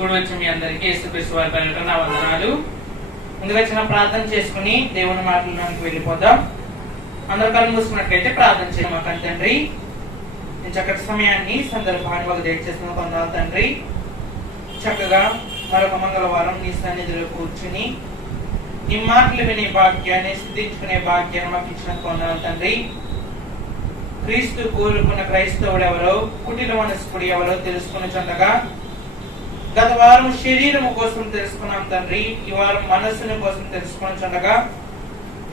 కూడి వచ్చి మీ అందరికీ యేసుక్రీస్తు వారి పేరిట నా వందనాలు. ముందుగా చిన్న ప్రార్థన చేసుకుని దేవుని మాటల్లోకి వెళ్ళిపోదాం. అందరు కళ్ళు మూసుకున్నట్లయితే ప్రార్థన చేయడం. మా తండ్రి, నేను చక్కటి సమయాన్ని సందర్భాన్ని వాళ్ళు దయచేసిన పొందాలి తండ్రి. చక్కగా మరొక మంగళవారం నీ సన్నిధిలో కూర్చుని నీ మాటలు వినే భాగ్యాన్ని సిద్ధించుకునే భాగ్యాన్ని మాకు ఇచ్చిన పొందాలి తండ్రి. క్రీస్తు కోరుకున్న క్రైస్తవుడు ఎవరో, కుటిల మనస్కుడు ఎవరో తెలుసుకుని చుండగా గత వారం శరీరము కోసం తెలుసుకున్నాం తండ్రి. ఈ వారం మనస్సుని కోసం తెలుసుకుని చుండగా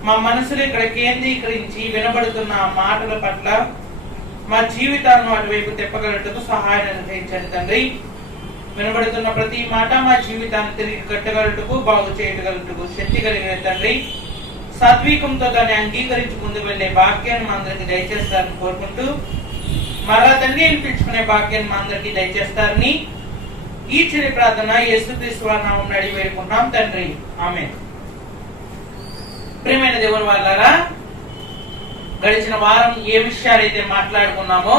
మా మనసులు ఇక్కడ కేంద్రీకరించి వినబడుతున్న మాటల పట్ల మా జీవితాలను అటువైపు తిప్పగలటకు సహాయం అనుగ్రహించండి తండ్రి. వినబడుతున్న ప్రతి మాట మా జీవితాన్ని తిరిగి కట్టగలటకు, బాగు చేయగలటకు శక్తి కలిగిన తండ్రి. సాత్వికంతో దాన్ని అంగీకరించి ముందు వెళ్లే భాగ్యాన్ని మా అందరికి దయచేస్తారని కోరుకుంటూ, మరలా తండ్రి అనిపించుకునే భాగ్యాన్ని మా అందరికి దయచేస్తారని ఈ చిన్న ప్రార్థన యేసుక్రీస్తు వారి నామమున అడిగి వేడుకుంటున్నాం తండ్రి, ఆమేన్. ప్రియమైన దేవుని వాళ్ళారా, గడిచిన వారం ఏ విషయాలైతే మాట్లాడుకున్నామో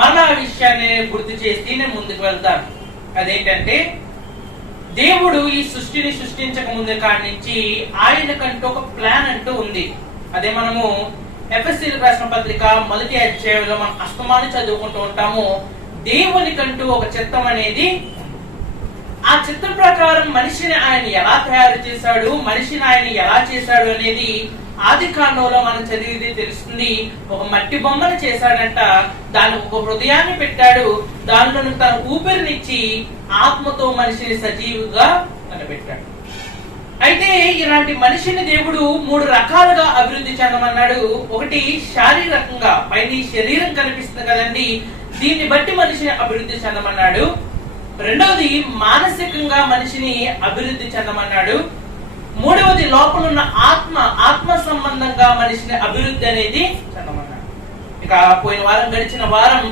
మళ్ళా ఆ విషయాన్ని గుర్తు చేసి నేను ముందుకు వెళ్తాను. అదేంటంటే, దేవుడు ఈ సృష్టిని సృష్టించక ముందు కాడి నుంచి ఆయనకంటూ ఒక ప్లాన్ అంటూ ఉంది. అదే మనము ఎఫెసీయులకు రాసిన పత్రిక 1వ అధ్యాయంలో మనం అస్తమానం చదువుకుంటూ ఉంటాము. దేవునికంటూ ఒక చిత్తం అనేది, ఆ చిత్తం ప్రకారం మనిషిని ఆయన ఎలా తయారు చేశాడు, మనిషిని ఆయన ఎలా చేశాడు అనేది ఆది కాండంలో మనం చదివితే తెలుస్తుంది. ఒక మట్టి బొమ్మను చేశాడంట, దానికి ఒక హృదయాన్ని పెట్టాడు, దానిలో తన ఊపిరినిచ్చి ఆత్మతో మనిషిని సజీవుగా కనిపెట్టాడు. అయితే ఇలాంటి మనిషిని దేవుడు 3 రకాలుగా అభివృద్ధి చెందమన్నాడు. ఒకటి శారీరకంగా, పైన శరీరం కనిపిస్తుంది కదండి, దీన్ని బట్టి మనిషిని అభివృద్ధి చెందమన్నాడు. రెండవది మానసికంగా మనిషిని అభివృద్ధి చెందమన్నాడు. మూడవది లోపలున్న ఆత్మ సంబంధంగా మనిషిని అభివృద్ధి అనేది చెందమన్నాడు. ఇక పోయిన వారం, గడిచిన వారం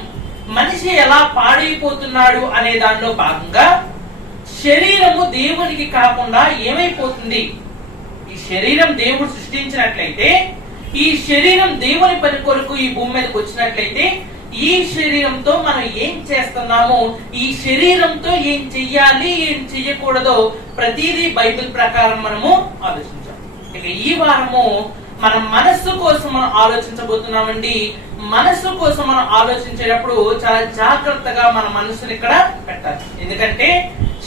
మనిషి ఎలా పాడైపోతున్నాడు అనే దానిలో భాగంగా శరీరము దేవునికి కాకుండా ఏమైపోతుంది, ఈ శరీరం దేవుడు సృష్టించినట్లయితే, ఈ శరీరం దేవుని పని కొరకు ఈ భూమి మీదకి వచ్చినట్లయితే, ఈ శరీరంతో మనం ఏం చేస్తున్నాము, ఈ శరీరంతో ఏం చెయ్యాలి, ఏం చెయ్యకూడదో ప్రతిదీ బైబిల్ ప్రకారం మనము ఆలోచించాం. ఇక ఈ వారము మన మనస్సు కోసం మనం ఆలోచించబోతున్నామండి. మనస్సు కోసం మనం ఆలోచించేటప్పుడు చాలా జాగ్రత్తగా మన మనస్సుని ఇక్కడ పెట్టాలి. ఎందుకంటే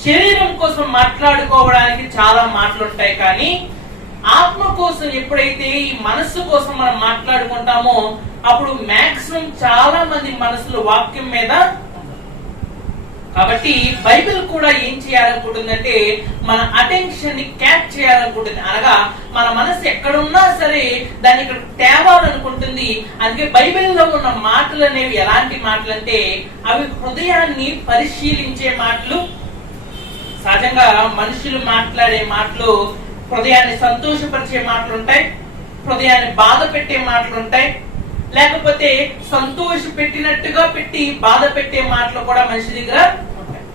శరీరం కోసం మాట్లాడుకోవడానికి చాలా మాటలు ఉంటాయి, కానీ ఆత్మ కోసం ఎప్పుడైతే ఈ మనస్సు కోసం మనం మాట్లాడుకుంటామో అప్పుడు మాక్సిమం చాలా మంది మనసులు వాక్యం మీద. కాబట్టి బైబిల్ కూడా ఏం చేయాలనుకుంటుందంటే మన అటెన్షన్ ని క్యాచ్ చేయాలనుకుంటుంది. అనగా మన మనసు ఎక్కడున్నా సరే దాన్ని ఇక్కడ తేవాలనుకుంటుంది. అందుకే బైబిల్లో ఉన్న మాటలు అనేవి ఎలాంటి మాటలు అంటే, అవి హృదయాన్ని పరిశీలించే మాటలు. సహజంగా మనుషులు మాట్లాడే మాటలు హృదయాన్ని సంతోషపరిచే మాటలు ఉంటాయి, హృదయాన్ని బాధ పెట్టే మాటలు ఉంటాయి, లేకపోతే సంతోష పెట్టినట్టుగా పెట్టి బాధ పెట్టే మాటలు కూడా మనిషి దగ్గర ఉంటాయి.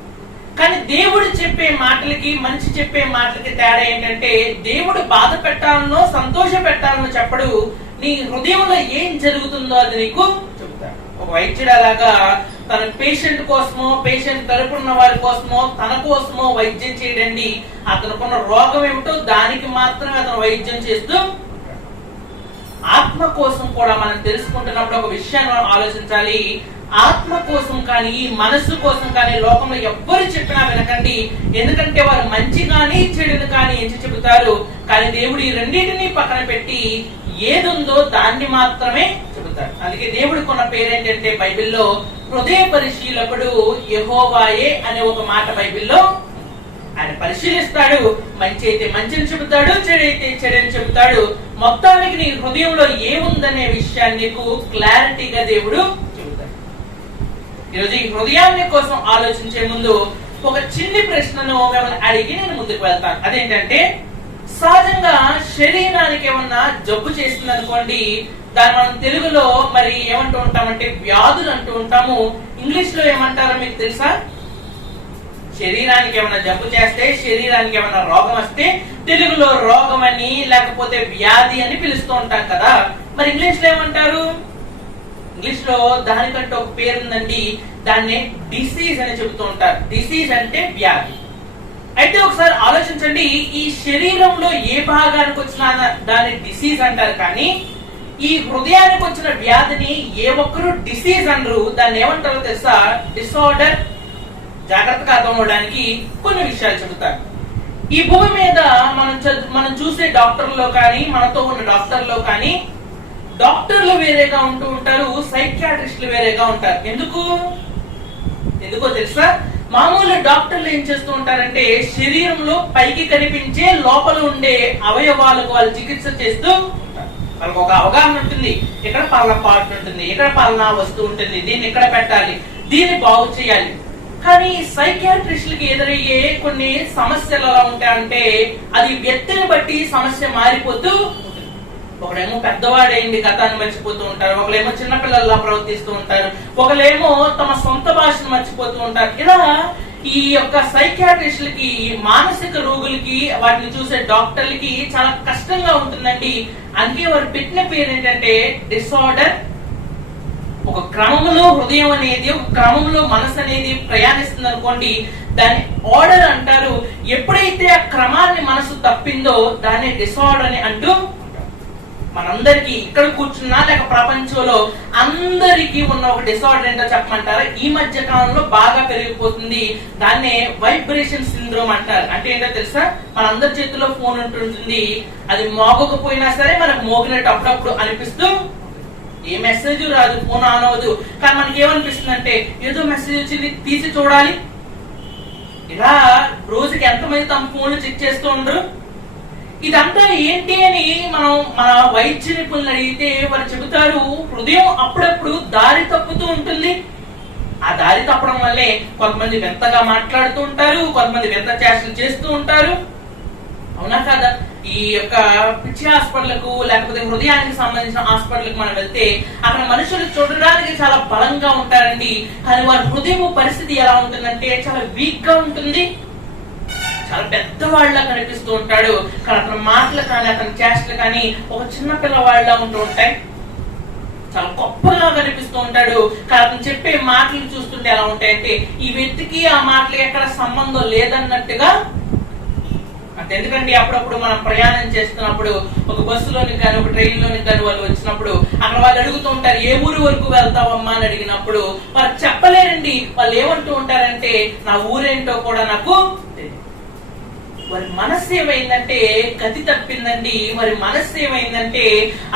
కానీ దేవుడు చెప్పే మాటలకి, మనిషి చెప్పే మాటలకి తేడా ఏంటంటే, దేవుడు బాధ పెట్టాలనో సంతోష పెట్టాలనో చెప్పడు, నీ హృదయంలో ఏం జరుగుతుందో అది నీకు చెబుతాడు. ఒక వైద్యుడు అలాగా తన పేషెంట్ కోసమో, పేషెంట్ తరపున వారి కోసమో, తన కోసమో వైద్యం చేయడండి. అతనుకున్న రోగం ఏమిటో దానికి మాత్రమే అతను వైద్యం చేస్తూ. ఆత్మ కోసం కూడా మనం తెలుసుకుంటున్నప్పుడు ఒక విషయాన్ని మనం ఆలోచించాలి. ఆత్మ కోసం కానీ, ఈ మనస్సు కోసం కానీ లోకంలో ఎవ్వరు చెప్పినా వినకండి. ఎందుకంటే వారు మంచి కానీ చెడును కానీ ఎంచి చెబుతారు. కానీ దేవుడు ఈ రెండింటినీ పక్కన పెట్టి ఏదుందో దాన్ని మాత్రమే చెబుతాడు. అందుకే దేవుడికి ఉన్న పేరేంటంటే బైబిల్లో హృదయ పరిశీలకుడు యెహోవాయే అనే ఒక మాట బైబిల్లో. ఆయన పరిశీలిస్తాడు, మంచి అయితే మంచిని చెబుతాడు, చెడైతే చెడని చెబుతాడు. మొత్తానికి నీ హృదయంలో ఏముందనే విషయాన్ని నీకు క్లారిటీగా దేవుడు చెబుతాడు. ఈరోజు ఈ హృదయాన్ని కోసం ఆలోచించే ముందు ఒక చిన్ని ప్రశ్నను మిమ్మల్ని అడిగి నేను ముందుకు వెళ్తాను. అదేంటంటే, సహజంగా శరీరానికి ఏమన్నా జబ్బు చేస్తుంది అనుకోండి, దాన్ని మనం తెలుగులో మరి ఏమంటూ ఉంటామంటే వ్యాధులు అంటూ ఉంటాము. ఇంగ్లీష్ లో ఏమంటారో మీకు తెలుసా? శరీరానికి ఏమైనా జబ్బు చేస్తే, శరీరానికి ఏమైనా రోగం వస్తే తెలుగులో రోగం అని లేకపోతే వ్యాధి అని పిలుస్తూ ఉంటాం కదా. మరి ఇంగ్లీష్ లో ఏమంటారు? ఇంగ్లీష్ లో దానికంటే ఒక పేరు ఉందండి, దాన్ని డిసీజ్ అని చెబుతూ ఉంటారు. డిసీజ్ అంటే వ్యాధి. అయితే ఒకసారి ఆలోచించండి, ఈ శరీరంలో ఏ భాగానికి వచ్చినా దాన్ని డిసీజ్ అంటారు, కానీ ఈ హృదయానికి వచ్చిన వ్యాధిని ఏ ఒక్కరు డిసీజ్ అనరు. దాన్ని ఏమంటారో తెలుసా? డిసార్డర్. జాగ్రత్తగా అర్థం అవడానికి కొన్ని విషయాలు చెబుతారు. ఈ భూమి మీద మనం చూసే డాక్టర్లో కానీ, మనతో ఉన్న డాక్టర్లో కానీ, డాక్టర్లు వేరేగా ఉంటూ ఉంటారు, సైకియాట్రిస్టులు వేరేగా ఉంటారు. ఎందుకో తెలుసా? మామూలు డాక్టర్లు ఏం చేస్తూ ఉంటారంటే శరీరంలో పైకి కనిపించే లోపల ఉండే అవయవాలకు వాళ్ళు చికిత్స చేస్తూ ఉంటారు. వాళ్ళకి ఒక అవగాహన ఉంటుంది, ఇక్కడ పలానా పార్ట్ ఉంటుంది, ఇక్కడ పలానా వస్తువు ఉంటుంది, దీన్ని ఇక్కడ పెట్టాలి, దీన్ని బాగు చేయాలి. కానీ సైకియాట్రిస్టులకి ఎదురయ్యే కొన్ని సమస్యలు ఎలా ఉంటాయంటే అది వ్యక్తిని బట్టి సమస్య మారిపోతూ ఉంటుంది. ఒకడేమో పెద్దవాడైంది గతాన్ని మర్చిపోతూ ఉంటారు, ఒకళ్ళేమో చిన్నపిల్లల్లా ప్రవర్తిస్తూ ఉంటారు, ఒకళ్ళేమో తమ సొంత భాషను మర్చిపోతూ ఉంటారు. ఇలా ఈ యొక్క సైకియాట్రిస్టులకి, మానసిక రోగులకి, వాటిని చూసే డాక్టర్లకి చాలా కష్టంగా ఉంటుందండి. అందుకే వారు పెట్టిన పేరు ఏంటంటే డిసార్డర్. ఒక క్రమంలో హృదయం అనేది, ఒక క్రమంలో మనసు అనేది ప్రయాణిస్తుంది అనుకోండి, దాన్ని ఆర్డర్ అంటారు. ఎప్పుడైతే ఆ క్రమాన్ని మనసు తప్పిందో దాన్ని డిసార్డర్ అని అంటూ. మనందరికి ఇక్కడ కూర్చున్నా లేక ప్రపంచంలో అందరికీ ఉన్న ఒక డిసార్డర్ ఏంటో చెప్పమంటారా? ఈ మధ్య కాలంలో బాగా పెరిగిపోతుంది, దాన్నే వైబ్రేషన్ సిండ్రోమ్ అంటారు. అంటే ఏంటో తెలుసా? మనందరి చేతిలో ఫోన్ ఉంటుంటుంది, అది మోగకపోయినా సరే మనకు మోగినట్టు అప్పుడప్పుడు అనిపిస్తూ, ఏ మెసేజ్ రాదు, ఫోన్ ఆన్ అవ్వదు, కానీ మనకి ఏమనిపిస్తుంది అంటే ఏదో మెసేజ్ వచ్చింది, తీసి చూడాలి. ఇలా రోజుకి ఎంతమంది తమ ఫోన్లు చెక్ చేస్తూ ఉండరు? ఇదంతా ఏంటి అని మనం మన వైద్య నిపుణులు అడిగితే వారు చెబుతారు, హృదయం అప్పుడప్పుడు దారి తప్పుతూ ఉంటుంది. ఆ దారి తప్పడం వల్లే కొంతమంది వింతగా మాట్లాడుతూ ఉంటారు, కొంతమంది వింత చేష్టలు చేస్తూ ఉంటారు. అవునా కాదా? ఈ యొక్క పిచ్చి హాస్పిటల్కు లేకపోతే హృదయానికి సంబంధించిన హాస్పిటల్కి మనం వెళ్తే అక్కడ మనుషులు చూడడానికి చాలా బలంగా ఉంటారండి, కానీ వారి హృదయం పరిస్థితి ఎలా ఉంటుందంటే చాలా వీక్ గా ఉంటుంది. చాలా పెద్దవాళ్ళ కనిపిస్తూ ఉంటాడు, కానీ అతని మాటలు కానీ అతని చేష్టలు కానీ ఒక చిన్న పిల్లవాళ్ళ ఉంటూ ఉంటాయి. చాలా గొప్పగా కనిపిస్తూ ఉంటాడు, కానీ అతను చెప్పే మాటలు చూస్తుంటే ఎలా ఉంటాయంటే ఈ వ్యక్తికి ఆ మాటలకి ఎక్కడ సంబంధం లేదన్నట్టుగా. ఎందుకంటే అప్పుడప్పుడు మనం ప్రయాణం చేస్తున్నప్పుడు ఒక బస్సులోని కానీ ఒక ట్రైన్ లోని కానీ వాళ్ళు వచ్చినప్పుడు అక్కడ వాళ్ళు అడుగుతూ ఉంటారు, ఏ ఊరు వరకు వెళ్తావమ్మా అని అడిగినప్పుడు వాళ్ళు చెప్పలేరండి. వాళ్ళు ఏమంటూ ఉంటారంటే నా ఊరేంటో కూడా నాకు తెలియదు. వారి మనస్సు ఏమైందంటే గతి తప్పిందండి. వారి మనస్సు ఏమైందంటే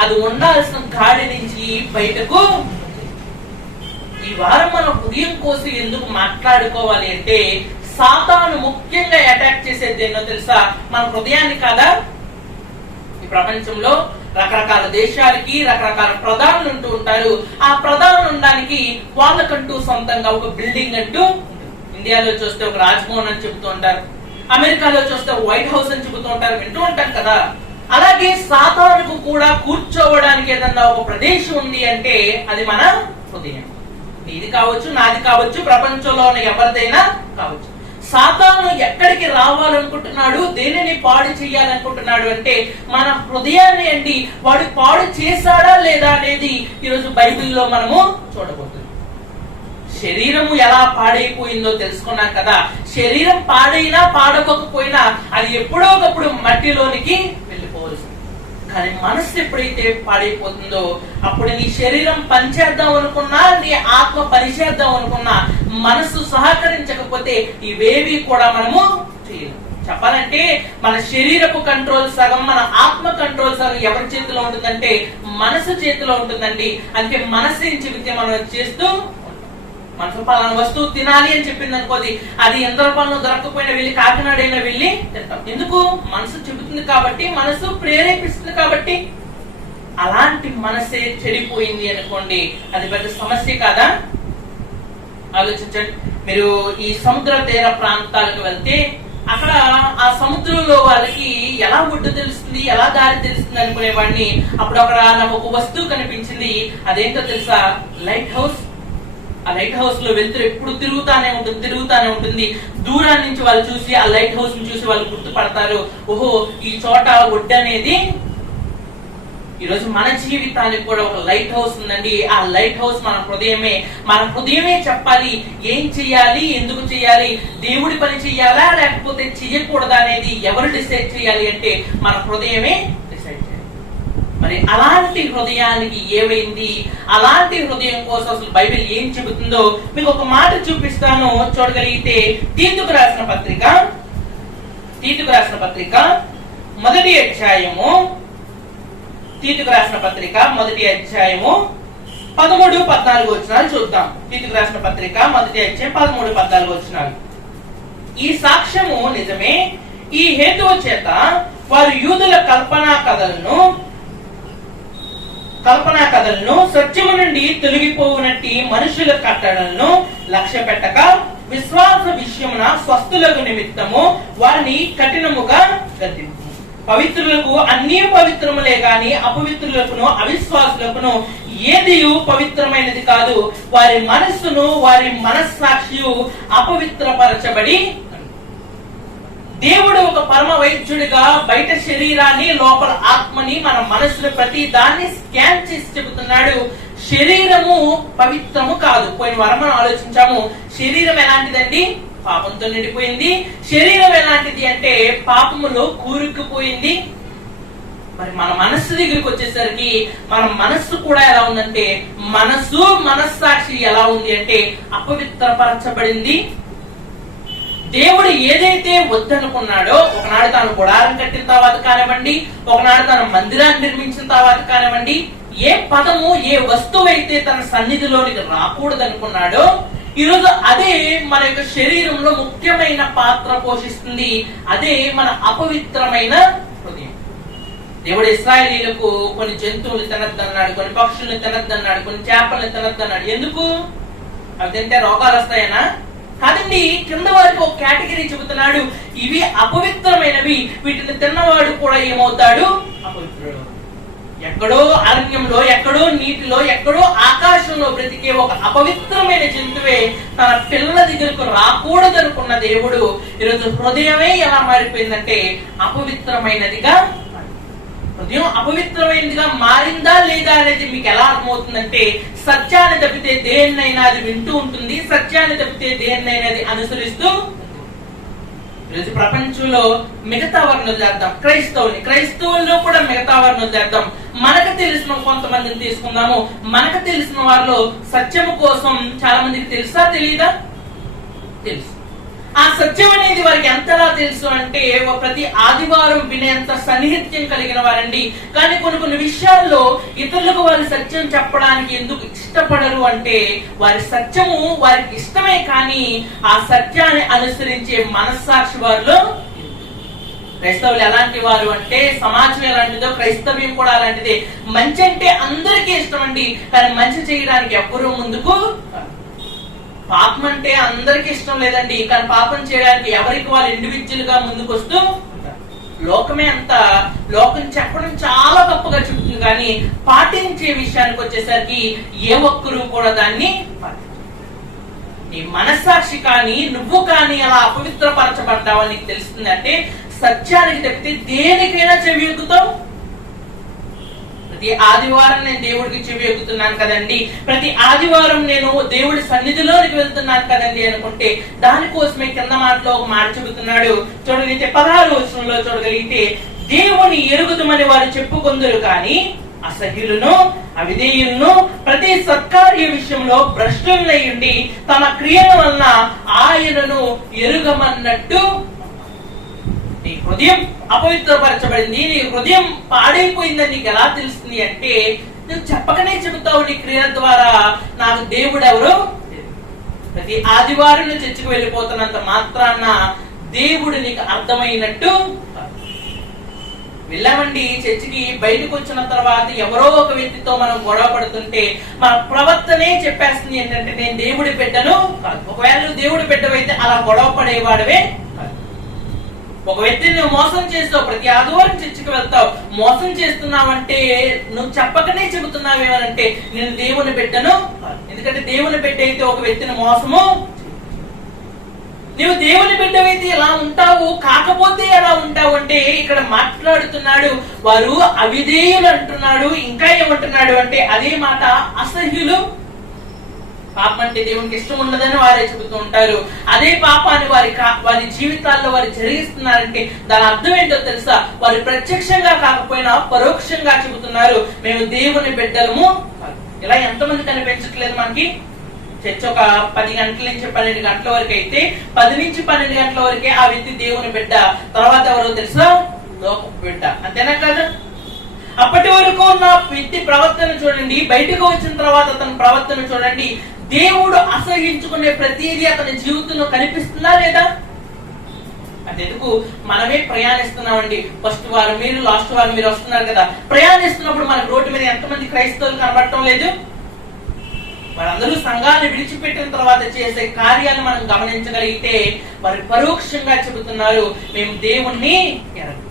అది ఉండాల్సిన గాడి నుంచి బయటకు. ఈ వారం మనం హృదయం కోసం ఎందుకు మాట్లాడుకోవాలి అంటే సాతాను ముఖ్యంగా అటాక్ చేసేది ఏంటో తెలుసా? మన హృదయాన్ని కాదా? ఈ ప్రపంచంలో రకరకాల దేశాలకి రకరకాల ప్రధానులు ఉంటూ ఉంటారు. ఆ ప్రధానులు ఉండడానికి వాళ్ళకంటూ సొంతంగా ఒక బిల్డింగ్ అంటూ. ఇండియాలో చూస్తే ఒక రాజ్భవన్ అని చెబుతూ ఉంటారు, అమెరికాలో చూస్తే వైట్ హౌస్ అని చెబుతూ ఉంటారు, వింటూ ఉంటారు కదా. అలాగే సాతానుకు కూడా కూర్చోవడానికి ఏదన్నా ఒక ప్రదేశం ఉంది అంటే అది మన హృదయం. నీది కావచ్చు, నాది కావచ్చు, ప్రపంచంలో ఎవరిదైనా కావచ్చు. సాతాను ఎక్కడికి రావాలనుకుంటున్నాడు, దేనిని పాడు చేయాలనుకుంటున్నాడు అంటే మన హృదయాన్ని అండి. వాడు పాడు చేశాడా లేదా అనేది ఈరోజు బైబిల్లో మనము చూడబోతున్నాం. శరీరము ఎలా పాడైపోయిందో తెలుసుకున్నాం కదా. శరీరం పాడైనా పాడకపోయినా అది ఎప్పుడో ఒకప్పుడు మట్టిలోనికి వెళ్ళిపోవచ్చు. కానీ మనస్సు ఎప్పుడైతే పాడైపోతుందో అప్పుడు నీ శరీరం పనిచేద్దాం అనుకున్నా, నీ ఆత్మ పనిచేద్దాం అనుకున్నా, మనస్సు సహకరించకపోతే ఇవేవి కూడా మనము చేయలేము. చెప్పాలంటే మన శరీరపు కంట్రోల్ సగం, మన ఆత్మ కంట్రోల్ సగం ఎవరి చేతిలో ఉంటుందంటే మనసు చేతిలో ఉంటుందండి. అందుకే మనసు ఏం చెబితే మనం చేస్తూ, మనసు పలానా వస్తువు తినాలి అని చెప్పింది అనుకోది, అది ఎందరపాలను దొరకకపోయినా వెళ్ళి కాకినాడైనా వెళ్ళి తింటాం. ఎందుకు? మనసు చెబుతుంది కాబట్టి, మనసు ప్రేరేపిస్తుంది కాబట్టి. అలాంటి మనసే చెడిపోయింది అనుకోండి, అది పెద్ద సమస్య కాదా? ఆలోచించండి. మీరు ఈ సముద్ర తీర ప్రాంతాలకు వెళ్తే అక్కడ ఆ సముద్రంలో వాళ్ళకి ఎలా ఒడ్డు తెలుస్తుంది, ఎలా దారి తెలుస్తుంది అనుకునేవాడిని. అప్పుడు అక్కడ నాకు ఒక వస్తువు కనిపించింది. అదేంటో తెలుసా? Light house. ఆ లైట్ హౌస్ లో వెళ్తూ ఎప్పుడు తిరుగుతానే ఉంటుంది. దూరాన్ని నుంచి వాళ్ళు చూసి ఆ లైట్ హౌస్ ని చూసి వాళ్ళు గుర్తుపడతారు, ఓహో ఈ చోట ఒడ్డు అనేది ఈరోజు మన జీవితానికి కూడా ఒక లైట్ హౌస్ ఉందండి. ఆ లైట్ హౌస్ మన హృదయమే చెప్పాలి. ఏం చెయ్యాలి, ఎందుకు చెయ్యాలి, దేవుడి పని చెయ్యాలా లేకపోతే చెయ్యకూడదా అనేది ఎవరు డిసైడ్ చేయాలి అంటే మన హృదయమే డిసైడ్ చేయాలి. మరి అలాంటి హృదయానికి ఏమైంది, అలాంటి హృదయం కోసం అసలు బైబిల్ ఏం చెబుతుందో మీకు ఒక మాట చూపిస్తాను. చూడగలిగితే తీతుకు రాసిన పత్రిక మొదటి అధ్యాయము 13-14 వచనాలు చూద్దాం. తీతుకు రాసిన పత్రిక మొదటి అధ్యాయం 13-14 వచనాలు. ఈ సాక్ష్యము నిజమే. ఈ హేతువు చేత వారు యూదుల కల్పనా కథలను సత్యము నుండి తొలగిపోవునట్టి మనుషుల కట్టడలను లక్ష్య పెట్టక విశ్వాస విషయమున స్వస్థులకు నిమిత్తము వారిని కఠినముగా గద్దింపు. పవిత్రులకు అన్ని పవిత్రములే గాని అపవిత్రులకును అవిశ్వాసులకును ఏదియు పవిత్రమైనది కాదు. వారి మనస్సును వారి మనస్సాక్షియు అపవిత్రపరచబడి. దేవుడు ఒక పరమ వైద్యుడిగా బయట శరీరాన్ని లోపల ఆత్మని మన మనసును ప్రతి దాన్ని స్కాన్ చేసి చెబుతున్నాడు. శరీరము పవిత్రము కాదు. పోయిన వారం మనం ఆలోచించాము, శరీరం ఎలాంటిదండి? పాపంతో నిండిపోయింది. శరీరం ఎలాంటిది అంటే పాపములో కూరుకుపోయింది. మరి మన మనస్సు దగ్గరికి వచ్చేసరికి మన మనస్సు కూడా ఎలా ఉందంటే, మనస్సాక్షి ఎలా ఉంది అంటే అపవిత్రపరచబడింది. దేవుడు ఏదైతే వద్దనుకున్నాడో, ఒకనాడు తాను గుడారం కట్టిన తర్వాత కానివ్వండి, ఒకనాడు తన మందిరాన్ని నిర్మించిన తర్వాత కానివ్వండి, ఏ పదము ఏ వస్తువు అయితే తన సన్నిధిలోనికి రాకూడదు అనుకున్నాడో, ఈరోజు అదే మన యొక్క శరీరంలో ముఖ్యమైన పాత్ర పోషిస్తుంది. అదే మన అపవిత్రమైన హృదయం. దేవుడు ఇశ్రాయేలీయులకు కొన్ని జంతువులు తినద్దన్నాడు, కొన్ని పక్షుల్ని తినద్దన్నాడు, కొన్ని చేపల్ని తినద్దన్నాడు. ఎందుకు? అవి తింటే రోగాలు వస్తాయనా? కాదండి. కింద వారికి ఒక కేటగిరీ చెబుతున్నాడు, ఇవి అపవిత్రమైనవి, వీటిని తిన్నవాడు కూడా ఏమవుతాడు? అపవిత్రుడు. ఎక్కడో అరణ్యంలో, ఎక్కడో నీటిలో, ఎక్కడో ఆకాశంలో బ్రతికే ఒక అపవిత్రమైన జంతువే తన పిల్లల దగ్గరకు రాకూడదనుకున్న దేవుడు ఈరోజు హృదయమే ఎలా మారిపోయిందంటే అపవిత్రమైనదిగా. హృదయం అపవిత్రమైనదిగా మారిందా లేదా అనేది మీకు ఎలా అర్థమవుతుందంటే, సత్యాన్ని తప్పితే దేన్నైనా అది వింటూ ఉంటుంది, సత్యాన్ని తప్పితే దేన్నైనా అది అనుసరిస్తూ. ఈరోజు ప్రపంచంలో మిగతా వారిని వదిలేద్దాం, క్రైస్తవుల్లో కూడా మిగతా వారిని వదిలేద్దాం. మనకు తెలిసిన కొంతమందిని తీసుకుందాము. మనకు తెలిసిన వారిలో సత్యము కోసం చాలా మందికి తెలుసా, తెలీదా? తెలుసు. ఆ సత్యం అనేది వారికి ఎంతలా తెలుసు అంటే ప్రతి ఆదివారం వినేంత సన్నిహిత్యం కలిగిన వారండి. కానీ కొన్ని విషయాల్లో ఇతరులకు వారి సత్యం చెప్పడానికి ఎందుకు ఇష్టపడరు అంటే, వారి సత్యము వారికి ఇష్టమే కానీ ఆ సత్యాన్ని అనుసరించే మనస్సాక్షి వారిలో. క్రైస్తవులు ఎలాంటి వారు అంటే, సమాజం ఎలాంటిదో క్రైస్తవ్యం కూడా అలాంటిదే. మంచి అంటే అందరికీ ఇష్టం అండి, కానీ మంచి చేయడానికి ఎవ్వరూ ముందుకు. పాపం అంటే అందరికి ఇష్టం లేదండి, కానీ పాపం చేయడానికి ఎవరికి వాళ్ళు ఇండివిజువల్ గా ముందుకు వస్తూ ఉంటారు. లోకమే అంతా, లోకం చెప్పడం చాలా గొప్పగా చెప్తుంది, కానీ పాటించే విషయానికి వచ్చేసరికి ఏ ఒక్కరూ కూడా దాన్ని నీ మనస్సాక్షి కానీ నువ్వు కానీ అలా అపవిత్రపరచబడ్డావని నీకు తెలుస్తుంది అంటే, సత్యానికి తప్పితే దేనికైనా చెవి ఎక్కుతావు. ప్రతి ఆదివారం నేను దేవుడికి చెవి ఎక్కుతున్నాను కదండి, ప్రతి ఆదివారం నేను దేవుడి సన్నిధిలోనికి వెళ్తున్నాను కదండి అనుకుంటే, దానికోసమే కింద మాటలో ఒక మాట చెబుతున్నాడు. చూడగలిగితే 16వ వచనంలో చూడగలిగితే, దేవుని ఎరుగుదమని వారు చెప్పుకొందురు కానీ అసహ్యులను అవిధేయులను ప్రతి సత్కార్య విషయంలో భ్రష్టులై ఉండి తమ క్రియల వలన ఆయనను ఎరుగమన్నట్టు. నీ హృదయం అపవిత్రపరచబడింది, నీ హృదయం పాడైపోయిందని నీకు ఎలా తెలుస్తుంది అంటే, నువ్వు చెప్పకనే చెబుతావు నీ క్రియల ద్వారా నాకు దేవుడు ఎవరు. ప్రతి ఆదివారం నువ్వు చర్చికి వెళ్ళిపోతున్నంత మాత్రాన దేవుడు నీకు అర్థమైనట్టు. వెళ్ళామండి చర్చికి, బయటకు వచ్చిన తర్వాత ఎవరో ఒక వ్యక్తితో మనం గొడవ పడుతుంటే మన ప్రవర్తనే చెప్పేస్తుంది ఏంటంటే నేను దేవుడి బిడ్డను కాదు. ఒకవేళ నువ్వు దేవుడి బిడ్డవైతే అలా గొడవ పడేవాడివే కాదు. ఒక వ్యక్తిని నువ్వు మోసం చేస్తావు, ప్రతి ఆదివారం చర్చికి వెళ్తావు, మోసం చేస్తున్నావంటే నువ్వు చెప్పకనే చెబుతున్నావేమనంటే నేను దేవుని బిడ్డను కాదు. ఎందుకంటే దేవుని బిడ్డ అయితే ఒక వ్యక్తిని మోసము. నువ్వు దేవుని బిడ్డవైతే ఎలా ఉంటావు, కాకపోతే ఎలా ఉంటావు అంటే ఇక్కడ మాట్లాడుతున్నాడు. వారు అవిధేయులు అంటున్నాడు. ఇంకా ఏమంటున్నాడు అంటే అదే మాట, అసహ్యులు. పాపం అంటే దేవునికి ఇష్టం ఉండదని వారే చెబుతూ ఉంటారు. అదే పాపాన్ని వారి జీవితాల్లో వారు జరిగిస్తున్నారంటే దాని అర్థం ఏంటో తెలుసా? వారు ప్రత్యక్షంగా కాకపోయినా పరోక్షంగా చెబుతున్నారు, మేము దేవుని బిడ్డలము. ఇలా ఎంతమంది కనిపించట్లేదు మనకి? చర్చ ఒక 10 గంటల నుంచి 12 గంటల వరకు అయితే 10 నుంచి 12 గంటల వరకే ఆ వ్యక్తి దేవుని బిడ్డ. తర్వాత ఎవరో తెలుసా? లోకపు బిడ్డ. అంతేనా కాదు? అప్పటి వరకు ఉన్న వ్యక్తి ప్రవర్తన చూడండి, బయటకు వచ్చిన తర్వాత అతని ప్రవర్తన చూడండి. దేవుడు అసహించుకునే ప్రతిదీ అతని జీవితంలో కనిపిస్తుందా లేదా? అంతెందుకు మనమే ప్రయాణిస్తున్నామండి. ఫస్ట్ వారు మీరు, లాస్ట్ వారు మీరు వస్తున్నారు కదా. ప్రయాణిస్తున్నప్పుడు మనకు రోడ్డు మీద ఎంతమంది క్రైస్తవులు కనబడటం లేదు? వారందరూ సంఘాన్ని విడిచిపెట్టిన తర్వాత చేసే కార్యాలను మనం గమనించగలిగితే వారు పరోక్షంగా చెబుతున్నారు, మేము దేవుణ్ణి ఎరగం.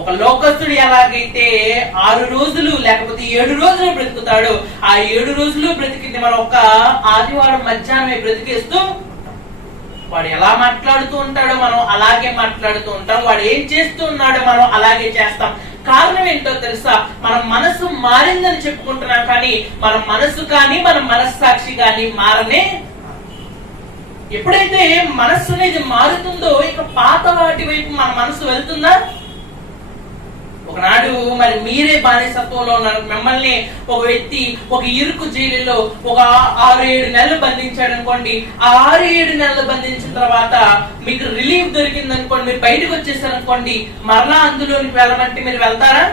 ఒక లోకస్తుడు ఎలాగైతే 6 రోజులు లేకపోతే 7 రోజులు బ్రతుకుతాడో, ఆ 7 రోజులు బ్రతికింది మనం ఒక ఆదివారం మధ్యాహ్నమే బ్రతికేస్తూ వాడు ఎలా మాట్లాడుతూ ఉంటాడో మనం అలాగే మాట్లాడుతూ ఉంటాం. వాడు ఏం చేస్తూ ఉన్నాడో మనం అలాగే చేస్తాం. కారణం ఏంటో తెలుసా? మన మనసు మారిందని చెప్పుకుంటున్నాం, కానీ మన మనసు కానీ మన మనస్సాక్షి కానీ మారనే. ఎప్పుడైతే మనస్సు అనేది మారుతుందో ఇక పాత వాటి వైపు మన మనసు వెళ్తుందా? ఒకనాడు మరి మీరే బానిసత్వంలో ఉన్నారు. మిమ్మల్ని ఒక వ్యక్తి ఒక ఇరుకు జైలులో ఒక 6-7 నెలలు బంధించాడు అనుకోండి. ఆ 6-7 నెలలు బంధించిన తర్వాత మీకు రిలీఫ్ దొరికింది అనుకోండి, మీరు బయటకు వచ్చేసారు అనుకోండి, మరలా అందులోనికి వెళ్ళమంటే మీరు వెళ్తారా?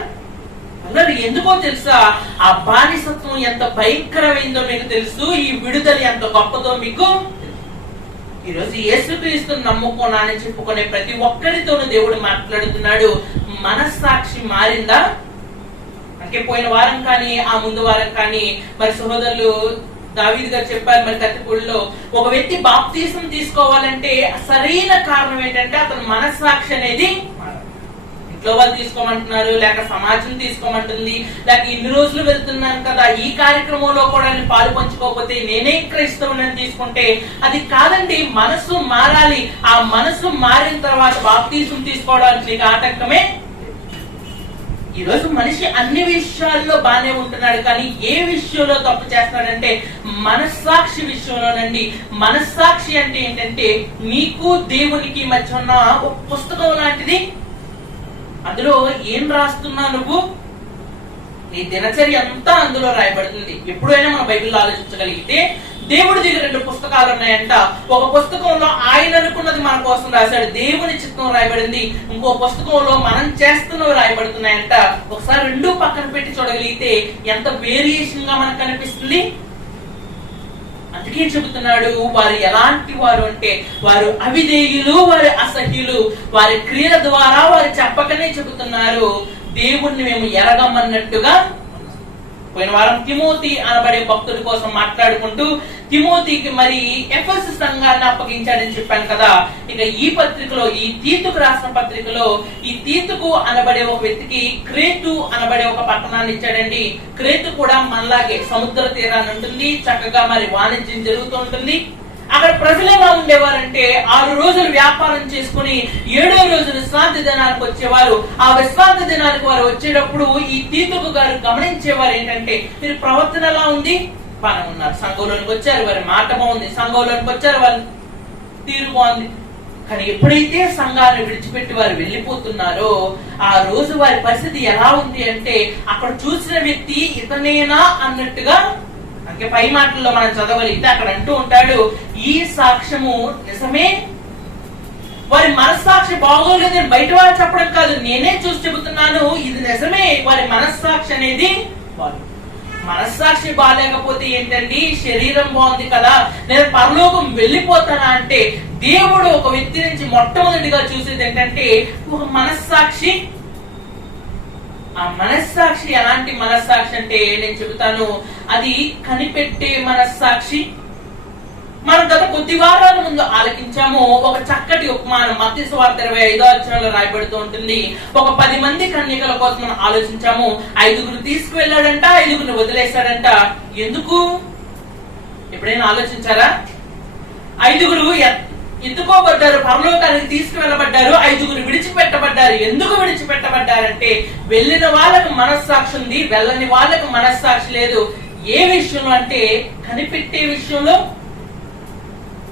వెళ్ళరు. ఎందుకో తెలుసా? ఆ బానిసత్వం ఎంత భయంకరమైందో మీకు తెలుసు. ఈ విడుదల ఎంత గొప్పదో మీకు. ఈరోజు యేసుక్రీస్తుని నమ్ముకున్నానని చెప్పుకునే ప్రతి ఒక్కరితోనూ దేవుడు మాట్లాడుతున్నాడు. మనస్సాక్షి మారిందా? అంటే పోయిన వారం కానీ ఆ ముందు వారం కానీ మరి సహోదరులు దావీదు గారు చెప్పారు మరి కత్తిపూడిలో, ఒక వ్యక్తి బాప్తీసం తీసుకోవాలంటే సరైన కారణం ఏంటంటే అతని మనస్సాక్షి అనేది ఇంట్లో వాళ్ళు తీసుకోమంటున్నారు, లేక సమాజం తీసుకోమంటుంది, లేక ఇన్ని రోజులు వెళ్తున్నాను కదా ఈ కార్యక్రమంలో కూడా పాలు పంచుకోకపోతే నేనే క్రైస్తవుని తీసుకుంటే అది కాదండి. మనసు మారాలి. ఆ మనసు మారిన తర్వాత బాప్తీసం తీసుకోవడానికి నీకు ఆటంకమే. ఈ రోజు మనిషి అన్ని విషయాల్లో బానే ఉంటున్నాడు, కానీ ఏ విషయంలో తప్పు చేస్తున్నాడంటే మనస్సాక్షి విషయంలోనండి. మనస్సాక్షి అంటే ఏంటంటే నీకు దేవునికి మధ్య ఉన్న ఒక పుస్తకం లాంటిది. అందులో ఏం రాస్తున్నా నువ్వు, నీ దినచర్య అంతా అందులో రాయబడుతుంది. ఎప్పుడైనా మనం బైబిల్లో ఆలోచించగలిగితే దేవుడి దగ్గర 2 పుస్తకాలు ఉన్నాయంట. ఒక పుస్తకంలో ఆయన అనుకున్నది మన కోసం రాశాడు, దేవుని చిత్తం రాయబడింది. ఇంకో పుస్తకంలో మనం చేస్తున్నవి రాయబడుతున్నాయంట. ఒకసారి 2 పక్కన పెట్టి చూడగలిగితే ఎంత వేరియేషన్ గా మనకు కనిపిస్తుంది. అందుకే చెబుతున్నాడు వారు ఎలాంటి వారు అంటే వారు అవిధేయులు, వారు అసహ్యులు. వారి క్రియల ద్వారా వారు చెప్పకనే చెబుతున్నారు, దేవుణ్ణి మేము ఎరగమన్నట్టుగా. పోయిన వారం తిమోతి అనబడే భక్తుడి కోసం మాట్లాడుకుంటూ తిమోతికి మరి ఎఫెసు సంఘాన్ని అప్పగించాడని చెప్పాను కదా. ఇక ఈ పత్రికలో, ఈ తీతుకు రాసిన పత్రికలో ఈ తీతుకు అనబడే ఒక వ్యక్తికి క్రేతు అనబడే ఒక పట్టణాన్ని ఇచ్చాడండి. క్రేతు కూడా మనలాగే సముద్ర తీరాన్ని ఉంటుంది, చక్కగా మరి వాణిజ్యం జరుగుతూ ఉంటుంది. అక్కడ ప్రజలు ఎలా ఉండేవారంటే 6 రోజులు వ్యాపారం చేసుకుని 7వ రోజు విశ్రాంతి దినానికి వచ్చేవారు. ఆ విశ్రాంతి దినానికి వారు వచ్చేటప్పుడు ఈ తీతుకు గారు గమనించేవారు ఏంటంటే మీరు ప్రవర్తన ఎలా ఉంది, బాగా ఉన్నారు. సంఘంలోనికి వచ్చారు, వారి మాట బాగుంది. సంఘంలోనికి వచ్చారు, వారి తీరు బాగుంది. కానీ ఎప్పుడైతే సంఘాన్ని విడిచిపెట్టి వారు వెళ్ళిపోతున్నారో ఆ రోజు వారి పరిస్థితి ఎలా ఉంది అంటే అక్కడ చూసిన వ్యక్తి ఇతనేనా అన్నట్టుగా. అందుకే పై మాటల్లో మనం చదవగలిగితే అక్కడ అంటూ ఉంటాడు, ఈ సాక్ష్యము నిజమే. వారి మనస్సాక్షి బాగోలేదని బయట వారు చెప్పడం కాదు, నేనే చూసి చెబుతున్నాను, ఇది నిజమే. వారి మనస్సాక్షి అనేది మనస్సాక్షి బాగాలేకపోతే ఏంటండి, శరీరం బాగుంది కదా నేను పరలోకం వెళ్ళిపోతానా అంటే దేవుడు ఒక వ్యక్తి నుంచి మొట్టమొదటిగా చూసేది ఏంటంటే ఒక మనస్సాక్షి. ఆ మనస్సాక్షి ఎలాంటి మనస్సాక్షి అంటే నేను చెబుతాను, అది కనిపెట్టే మనస్సాక్షి. మనం గత కొద్ది వారాల ముందు ఆలకించాము ఒక చక్కటి ఉపమానం. మత్తయి సువార్త 25వ అధ్యాయంలో రాయబడుతూ ఉంటుంది. ఒక 10 మంది కన్యకల కోసం మనం ఆలోచించాము. 5గురు తీసుకువెళ్ళాడంట, 5గురిని వదిలేశాడంట. ఎందుకు ఎప్పుడైనా ఆలోచించారా? 5గురు ఎత్తుకోబడ్డారు, పరలోకానికి తీసుకువెళ్ళబడ్డారు, 5గురు విడిచిపెట్టబడ్డారు. ఎందుకు విడిచిపెట్టబడ్డారంటే వెళ్ళిన వాళ్ళకు మనస్సాక్షి ఉంది, వెళ్ళని వాళ్ళకు మనస్సాక్షి లేదు. ఏ విషయంలో అంటే కనిపెట్టే విషయంలో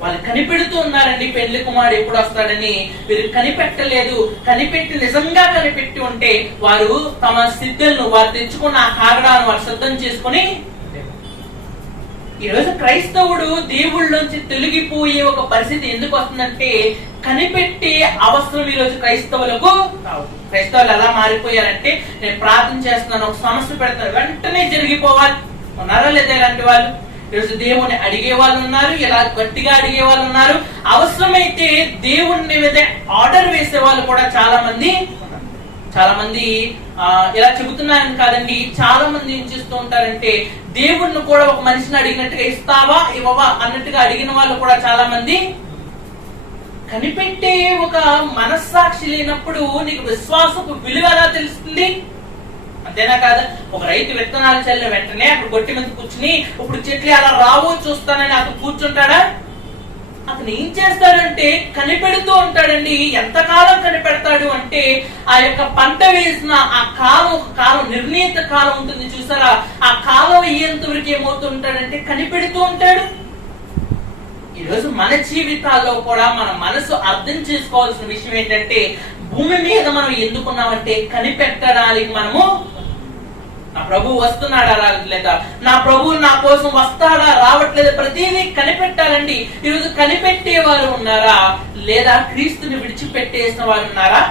వాళ్ళు కనిపెడుతూ ఉన్నారండి. పెళ్లి కుమారుడు ఎప్పుడు వస్తాడని వీరు కనిపెట్టలేదు. కనిపెట్టి నిజంగా కనిపెట్టి ఉంటే వారు తమ సిద్ధులను వారు తెచ్చుకున్న ఆ కాగడాలను వారు సిద్ధం చేసుకుని, ఈరోజు క్రైస్తవుడు దేవుళ్ళలోంచి తొలగిపోయే ఒక పరిస్థితి ఎందుకు వస్తుందంటే కనిపెట్టే అవసరం ఈరోజు క్రైస్తవులకు కాదు. క్రైస్తవులు ఎలా మారిపోయారంటే నేను ప్రార్థన చేస్తున్నాను, ఒక సమస్య పెడతాను, వెంటనే జరిగిపోవాలి. ఉన్నారా లేదా ఇలాంటి వాళ్ళు? ఈరోజు దేవుణ్ణి అడిగే వాళ్ళు ఉన్నారు, ఇలా గట్టిగా అడిగే వాళ్ళు ఉన్నారు. అవసరమైతే దేవుణ్ణి మీద ఆర్డర్ వేసే వాళ్ళు కూడా చాలా మంది ఇలా చెబుతున్నారని కాదండి. చాలా మంది ఏం చేస్తూ ఉంటారంటే దేవుణ్ణి కూడా ఒక మనిషిని అడిగినట్టుగా ఇస్తావా ఇవ్వవా అన్నట్టుగా అడిగిన వాళ్ళు కూడా చాలా మంది. కనిపెట్టే ఒక మనస్సాక్షి లేనప్పుడు నీకు విశ్వాసపు విలువ ఎలా తెలుస్తుంది? అంతేనా కాదా? ఒక రైతు విత్తనాలు చల్లిన వెంటనే అక్కడ గొట్టి మీద కూర్చుని ఇప్పుడు చెట్లు అలా రావో చూస్తానని అతను కూర్చుంటాడా? అతను ఏం చేస్తాడంటే కనిపెడుతూ ఉంటాడండి. ఎంతకాలం కనిపెడతాడు అంటే ఆ యొక్క పంట వేసిన ఆ కాలం, ఒక కాలం నిర్ణీత కాలం ఉంటుంది చూసారా, ఆ కాలం అయ్యేంత వరకు ఏమవుతుంటాడంటే కనిపెడుతూ ఉంటాడు. ఈరోజు మన జీవితాల్లో కూడా మన మనసు అర్థం చేసుకోవాల్సిన విషయం ఏంటంటే భూమి మీద మనం ఎందుకున్నామంటే కనిపెట్టడానికి. మనము నా ప్రభు వస్తున్నాడా రావట్లేదా, నా ప్రభు నా కోసం వస్తాడా రావట్లేదు, ప్రతిదీ కనిపెట్టాలండి. ఈరోజు కనిపెట్టే వారు ఉన్నారా లేదా క్రీస్తుని విడిచిపెట్టేసిన వారు ఉన్నారా?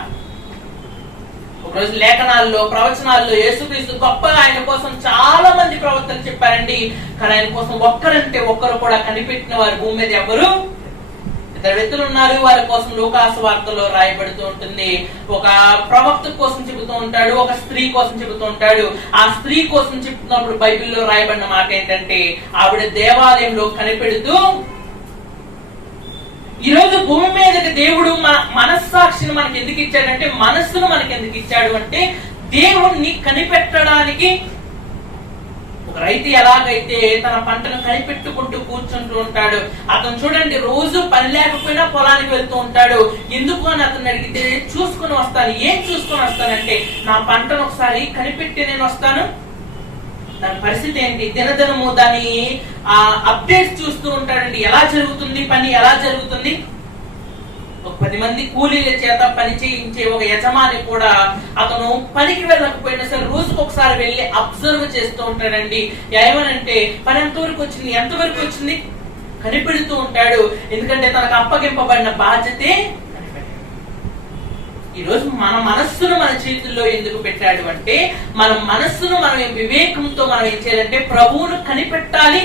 ఒకరోజు లేఖనాల్లో ప్రవచనాల్లో యేసుక్రీస్తు గొప్పగా ఆయన కోసం చాలా మంది ప్రవక్తలు చెప్పారండి. కానీ ఆయన కోసం ఒక్కరంటే ఒక్కరు కూడా కనిపెట్టిన వారు భూమి మీద ఎవరు? ఇద్దరు వ్యక్తులు ఉన్నారు. వారి కోసం లూకాసు వార్తలో రాయబడుతూ ఉంటుంది. ఒక ప్రవక్త కోసం చెబుతూ ఉంటాడు, ఒక స్త్రీ కోసం చెబుతూ ఉంటాడు. ఆ స్త్రీ కోసం చెప్తున్నప్పుడు బైబిల్లో రాయబడిన మాట ఏంటంటే ఆవిడ దేవాలయంలో కనిపెడుతూ. ఈరోజు భూమి మీదకి దేవుడు మనస్సాక్షిని మనకి ఎందుకు ఇచ్చాడంటే, మనస్సును మనకి ఎందుకు ఇచ్చాడు అంటే దేవుణ్ణి కనిపెట్టడానికి. ఒక రైతు ఎలాగైతే తన పంటను కనిపెట్టుకుంటూ కూర్చుంటూ ఉంటాడు, అతను చూడండి రోజు పని లేకపోయినా పొలానికి వెళ్తూ ఉంటాడు. ఎందుకు అని అతను అడిగితే చూసుకుని వస్తాను. ఏం చూసుకుని వస్తానంటే నా పంటను ఒకసారి కనిపెట్టి నేను వస్తాను. దాని పరిస్థితి ఏంటి? దినదినము దాని అప్డేట్స్ చూస్తూ ఉంటాడండి. ఎలా జరుగుతుంది పని, ఎలా జరుగుతుంది. ఒక 10 మంది కూలీల చేత పని చేయించే ఒక యజమాని కూడా అతను పనికి వెళ్ళకపోయినా సరే రోజుకు ఒకసారి వెళ్ళి అబ్జర్వ్ చేస్తూ ఉంటాడండి. ఏమనంటే పని ఎంతవరకు వచ్చింది, ఎంతవరకు వచ్చింది కనిపెడుతూ ఉంటాడు. ఎందుకంటే తనకు అప్పగింపబడిన బాధ్యతే. ఈరోజు మన మనస్సును మన చేతుల్లో ఎందుకు పెట్టాడు అంటే మన మనస్సును మనం వివేకంతో మనం ఏం చేయాలంటే ప్రభువును కనిపెట్టాలి.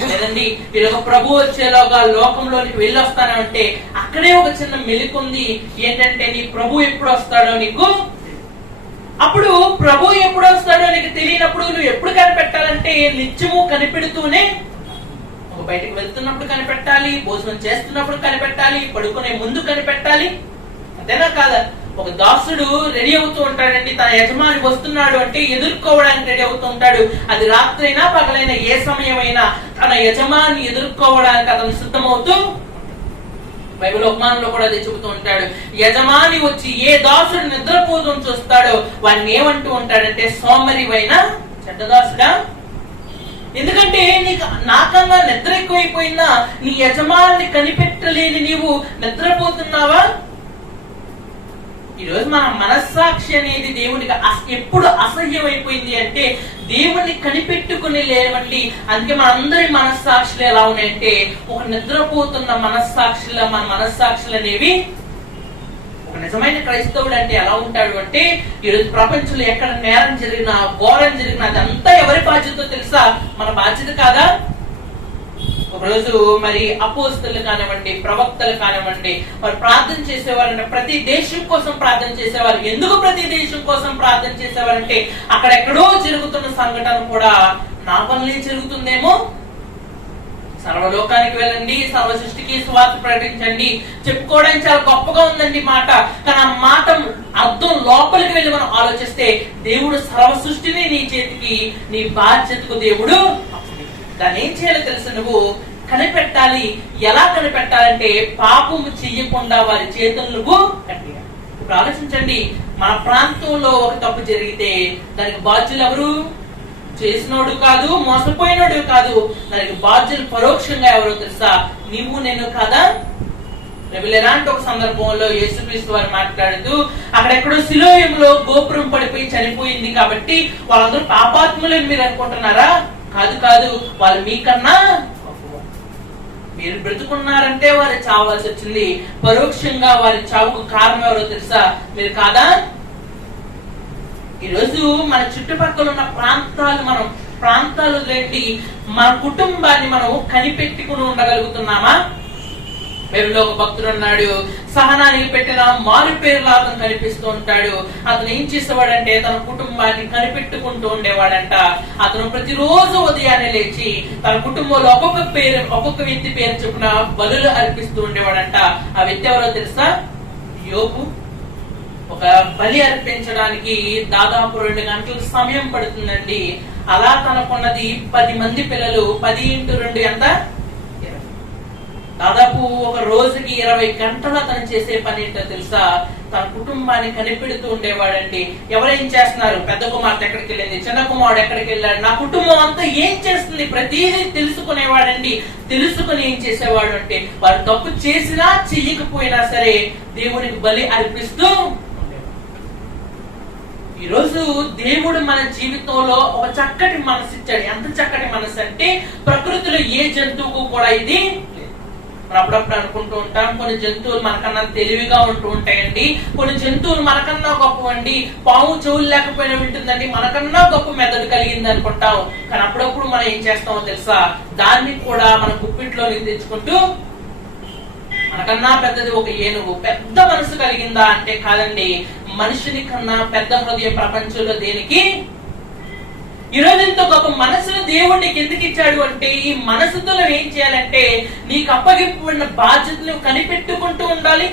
లేదండి వీళ్ళొక ప్రభు వచ్చేలోగా లోకంలోనికి వెళ్ళొస్తానంటే అక్కడే ఒక చిన్న మెలికుంది. ఏంటంటే నీ ప్రభు ఎప్పుడు వస్తాడో నీకు, అప్పుడు ప్రభు ఎప్పుడు వస్తాడో నీకు తెలియనప్పుడు నువ్వు ఎప్పుడు కనిపెట్టాలంటే నిత్యము కనిపెడుతూనే. ఒక బయటకు వెళ్తున్నప్పుడు కనిపెట్టాలి, భోజనం చేస్తున్నప్పుడు కనిపెట్టాలి, పడుకునే ముందు కనిపెట్టాలి. అంతేనా కాదా? ఒక దాసుడు రెడీ అవుతూ ఉంటాడండి. తన యజమాని వస్తున్నాడు అంటే ఎదుర్కోవడానికి రెడీ అవుతూ ఉంటాడు. అది రాత్రైనా పగలైనా ఏ సమయమైనా తన యజమాని ఎదుర్కోవడానికి అతను సిద్ధమవుతూ. బైబిల్ ఉపమానంలో కూడా అది చెబుతూ ఉంటాడు. యజమాని వచ్చి ఏ దాసుడు నిద్రపోతూ చూస్తాడో వాడిని ఏమంటూ ఉంటాడంటే సోమరివైన చెడ్డదాసుడా. ఎందుకంటే నీకు నాకన్నా నిద్ర ఎక్కువైపోయిందా? నీ యజమాని కనిపెట్టలేని నీవు నిద్రపోతున్నావా? ఈరోజు మన మనస్సాక్షి అనేది దేవునికి ఎప్పుడు అసహ్యం అయిపోయింది అంటే దేవుణ్ణి కనిపెట్టుకుని లేవండి. అందుకే మనందరి మనస్సాక్షులు ఎలా ఉన్నాయంటే ఒక నిద్రపోతున్న మనస్సాక్షుల మన మనస్సాక్షులు అనేవి. ఒక నిజమైన క్రైస్తవుడు అంటే ఎలా ఉంటాడు అంటే ఈరోజు ప్రపంచంలో ఎక్కడ నేరం జరిగినా ఘోరం జరిగినా అదంతా ఎవరి బాధ్యత తెలుసా? మన బాధ్యత కాదా? ఒకరోజు మరి అపోస్తలు కానివ్వండి, ప్రవక్తలు కానివ్వండి, వారు ప్రార్థన చేసేవారంటే ప్రతి దేశం కోసం ప్రార్థన చేసేవారు. ఎందుకు ప్రతి దేశం కోసం ప్రార్థన చేసేవారంటే అక్కడెక్కడో జరుగుతున్న సంఘటన కూడా నా వల్లే జరుగుతుందేమో. సర్వలోకానికి వెళ్ళండి, సర్వ సృష్టికి సువార్త ప్రకటించండి చెప్పుకోవడానికి చాలా గొప్పగా ఉందండి మాట. కానీ ఆ మాట అర్థం లోపలికి వెళ్ళి మనం ఆలోచిస్తే దేవుడు సర్వ సృష్టిని నీ చేతికి, నీ బాధ్యతకు దేవుడు దాన్ని ఏం చేయాలో తెలుసు. నువ్వు కనిపెట్టాలి. ఎలా కనిపెట్టాలంటే పాపము చెయ్యకుండా వారి చేతులకు కట్టేయాలి. ఇప్పుడు ఆలోచించండి, మన ప్రాంతంలో ఒక తప్పు జరిగితే దానికి బాధ్యులు ఎవరు? చేసినోడు కాదు, మోసపోయినోడు కాదు. దానికి బాధ్యులు పరోక్షంగా ఎవరో తెలుసా? నీవు నేను కాదా? ఎలాంటి ఒక సందర్భంలో యేసుక్రీస్తు వారు మాట్లాడుతూ అక్కడెక్కడో సిలోయములో గోపురం పడిపోయి చనిపోయింది కాబట్టి వాళ్ళందరూ పాపాత్ములని మీరు అనుకుంటున్నారా? కాదు కాదు, వాళ్ళు మీకన్నా మీరు బ్రతుకున్నారంటే వారు చావాల్సి వచ్చింది. పరోక్షంగా వారి చావుకు కారణం ఎవరో తెలుసా? మీరు కాదా? ఈరోజు మన చుట్టుపక్కల ఉన్న ప్రాంతాలు లేండి, మన కుటుంబాన్ని మనం కనిపెట్టుకుని ఉండగలుగుతున్నామా? బైబిల్లో ఒక భక్తుడు అన్నాడు, సహనానికి పెట్టిన మారు పేరులాగా కనిపిస్తూ ఉంటాడు. అతను ఏం చేసేవాడంటే తన కుటుంబాన్ని కనిపెట్టుకుంటూ ఉండేవాడంట. అతను ప్రతిరోజు ఉదయాన్నే లేచి తన కుటుంబంలో ఒక్కొక్క వ్యక్తి పేరు చొప్పున బలులు అర్పిస్తూ ఉండేవాడంట. ఆ వ్యక్తి ఎవరో తెలుసా? యోబు. ఒక బలి అర్పించడానికి దాదాపు 2 గంటల సమయం పడుతుందండి. అలా తనకున్నది 10 మంది పిల్లలు. 10 × 2 ఎంత? దాదాపు ఒక రోజుకి 20 గంటలు అతను చేసే పని ఏంటో తెలుసా? తన కుటుంబాన్ని కనిపెడుతూ ఉండేవాడండి. ఎవరేం చేస్తున్నారు? పెద్ద కుమార్తె ఎక్కడికి వెళ్ళింది, చిన్న కుమారుడు ఎక్కడికి వెళ్ళాడు, నా కుటుంబం అంతా ఏం చేస్తుంది, ప్రతిదీ తెలుసుకునేవాడండి. తెలుసుకుని ఏం చేసేవాడు అంటే వారు తప్పు చేసినా చెయ్యకపోయినా సరే దేవునికి బలి అర్పిస్తూ. ఈరోజు దేవుడు మన జీవితంలో ఒక చక్కటి మనసు ఇచ్చాడు. ఎంత చక్కటి మనసు అంటే ప్రకృతిలో ఏ జంతువుకు కూడా ఇది. అప్పుడప్పుడు అనుకుంటూ ఉంటాం, కొన్ని జంతువులు మనకన్నా తెలివిగా ఉంటూ ఉంటాయండి, కొన్ని జంతువులు మనకన్నా గొప్పవండి. పాము చెవులు లేకపోయినా వింటుందండి, మనకన్నా గొప్ప మెదడు కలిగింది అనుకుంటాం. కానీ అప్పుడప్పుడు మనం ఏం చేస్తామో తెలుసా? దాన్ని కూడా మన గుప్పిట్లోకి తెచ్చుకుంటూ, మనకన్నా పెద్దది ఒక ఏనుగు, పెద్ద మనసు కలిగిందా అంటే కాదండి. మనుషుని కన్నా పెద్ద హృదయం ప్రపంచంలో దేనికి? ఈరోజు ఇంత గొప్ప మనసును దేవుడు ఎందుకు ఇచ్చాడు అంటే ఈ మనసుతో నువ్వు ఏం చేయాలంటే నీకు అప్పగింపబడిన బాధ్యతలు కనిపెట్టుకుంటూ ఉండాలి.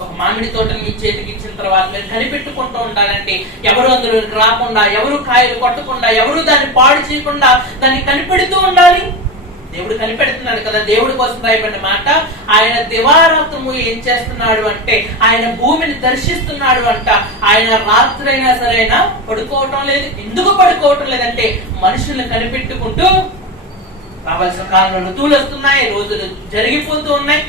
ఒక మామిడి తోటని మీ చేతికి ఇచ్చిన తర్వాత మీరు కనిపెట్టుకుంటూ ఉండాలంటే ఎవరు అందులోకి రాకుండా, ఎవరు కాయలు కొట్టకుండా, ఎవరు దాన్ని పాడు చేయకుండా దాన్ని కనిపెడుతూ ఉండాలి. దేవుడు కనిపెడుతున్నాడు కదా. దేవుడి కోసం రాయబడిన మాట, ఆయన దివారాత్రము ఏం చేస్తున్నాడు అంటే ఆయన భూమిని దర్శిస్తున్నాడు అంట. ఆయన రాత్రైనా సరైనా పడుకోవటం లేదు. ఎందుకు పడుకోవటం లేదంటే మనుషుల్ని కనిపెట్టుకుంటూ. రావాల్సిన కాలంలో ఋతువులు వస్తున్నాయి, రోజులు జరిగిపోతూ ఉన్నాయి.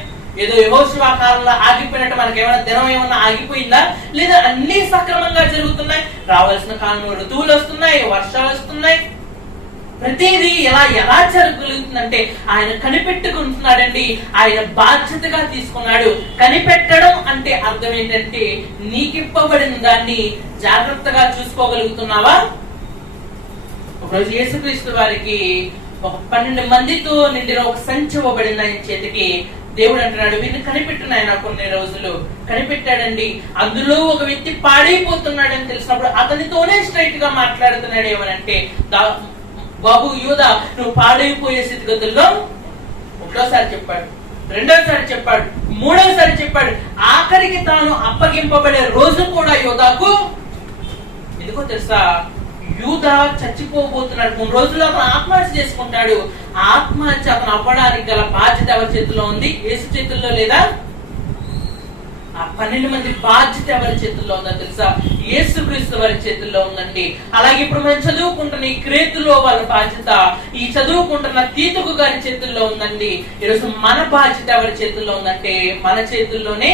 ఏదో యెహోషువ కాలంలో ఆగిపోయినట్టు మనకి ఏమైనా దినం ఏమన్నా ఆగిపోయిందా? లేదా అన్ని సక్రమంగా జరుగుతున్నాయి. రావాల్సిన కాలంలో ఋతువులు వస్తున్నాయి, వర్షాలు వస్తున్నాయి. ప్రతిదీ ఎలా జరుగుతుందంటే ఆయన కనిపెట్టుకుంటున్నాడండి. ఆయన బాధ్యతగా తీసుకున్నాడు. కనిపెట్టడం అంటే అర్థం ఏంటంటే నీకిప్పబడిన దాన్ని జాగ్రత్తగా చూసుకోగలుగుతున్నావా? ఒకరోజు యేసుక్రీస్తు వారికి ఒక 12 మందితో నిండిన ఒక సంచి ఇవ్వబడింది ఆయన చేతికి. దేవుడు అంటున్నాడు, వీరిని కనిపెట్టిన ఆయన కొన్ని రోజులు కనిపెట్టాడండి. అందులో ఒక వ్యక్తి పాడైపోతున్నాడని తెలిసినప్పుడు అతనితోనే స్ట్రైట్ గా మాట్లాడుతున్నాడు. ఏమనంటే, బాబు యూదా, నువ్వు పాడైపోయే స్థితిగతుల్లో ఒకటోసారి చెప్పాడు, రెండోసారి చెప్పాడు, మూడోసారి చెప్పాడు. ఆఖరికి తాను అప్పగింపబడే రోజు కూడా యూదాకు ఎందుకో తెలుసా? యూదా చచ్చిపోబోతున్నాడు. 3 రోజుల్లో అతను ఆత్మహత్య చేసుకుంటాడు. ఆత్మహత్య అతను అవ్వడానికి గల బాధ్యత ఎవరి చేతుల్లో ఉంది? యేసు చేతుల్లో లేదా? ఆ 12 మంది బాధ్యత ఎవరి చేతుల్లో ఉందో తెలుసా? యేసుక్రీస్తు వారి చేతుల్లో ఉందండి. అలాగే ఇప్పుడు మనం చదువుకుంటున్న ఈ క్రేతులో వాళ్ళ బాధ్యత, ఈ చదువుకుంటున్న తీతుకు గారి చేతుల్లో ఉందండి. ఈరోజు మన బాధ్యత ఎవరి చేతుల్లో ఉందంటే మన చేతుల్లోనే.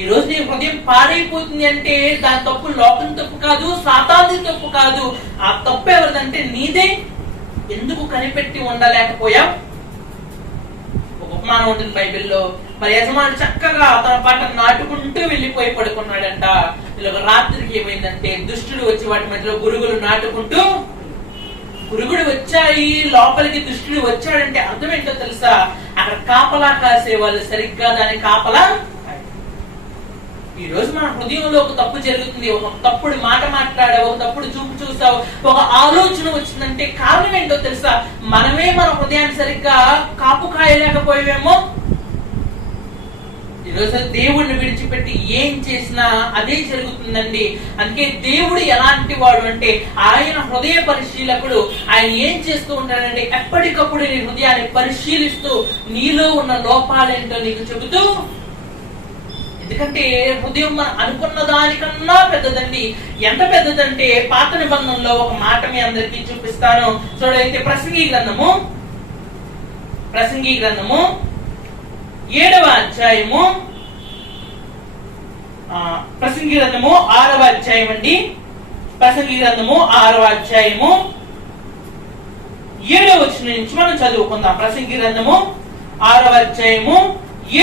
ఈ రోజు నీ హృదయం పాడైపోతుంది అంటే దాని తప్పు లోకం తప్పు కాదు, సాతాను తప్పు కాదు. ఆ తప్పు ఎవరిదంటే నీదే. ఎందుకు కనిపెట్టి ఉండలేకపోయా? ఒక ఉపమానం ఉంటుంది బైబిల్లో. మరి యజమాని చక్కగా తన పాట నాటుకుంటూ వెళ్ళిపోయి పడుకున్నాడంట. ఇలా రాత్రికి ఏమైందంటే దుష్టుడు వచ్చి వాటి మధ్యలో గురుగులు నాటుకుంటూ, గురుగుడు వచ్చాయి లోపలికి, దుష్టుడు వచ్చాడంటే అర్థం ఏంటో తెలుసా? అక్కడ కాపలా కాసే వాళ్ళు సరిగ్గా దాని కాపలా. ఈ రోజు మన హృదయంలో ఒక తప్పు జరుగుతుంది, ఒక తప్పుడు మాట మాట్లాడావు, ఒక తప్పుడు చూపు చూసావు, ఒక ఆలోచన వచ్చిందంటే కారణం ఏంటో తెలుసా? మనమే మన హృదయాన్ని సరిగ్గా కాపు కాయలేకపోయామేమో. ఈరోజు దేవుడిని విడిచిపెట్టి ఏం చేసినా అదే జరుగుతుందండి. అందుకే దేవుడు ఎలాంటి వాడు అంటే ఆయన హృదయ పరిశీలకుడు. ఆయన ఏం చేస్తూ ఉంటాడంటే ఎప్పటికప్పుడు నీ హృదయాన్ని పరిశీలిస్తూ నీలో ఉన్న లోపాలేంటో నీకు చెబుతూ, ఎందుకంటే హృదయం మనం అనుకున్న దానికన్నా పెద్దదండి. ఎంత పెద్దదంటే పాత నిబంధనలో ఒక మాట మీ అందరికీ చూపిస్తాను చూడైతే ప్రసంగి గ్రంథము 7వ అధ్యాయము, ప్రసంగి గ్రంథము 6వ అధ్యాయం అండి. ప్రసంగి గ్రంథము 6వ అధ్యాయము 7వ వచనం నుంచి మనం చదువుకుందాం. ప్రసంగి గ్రంథము 6వ అధ్యాయము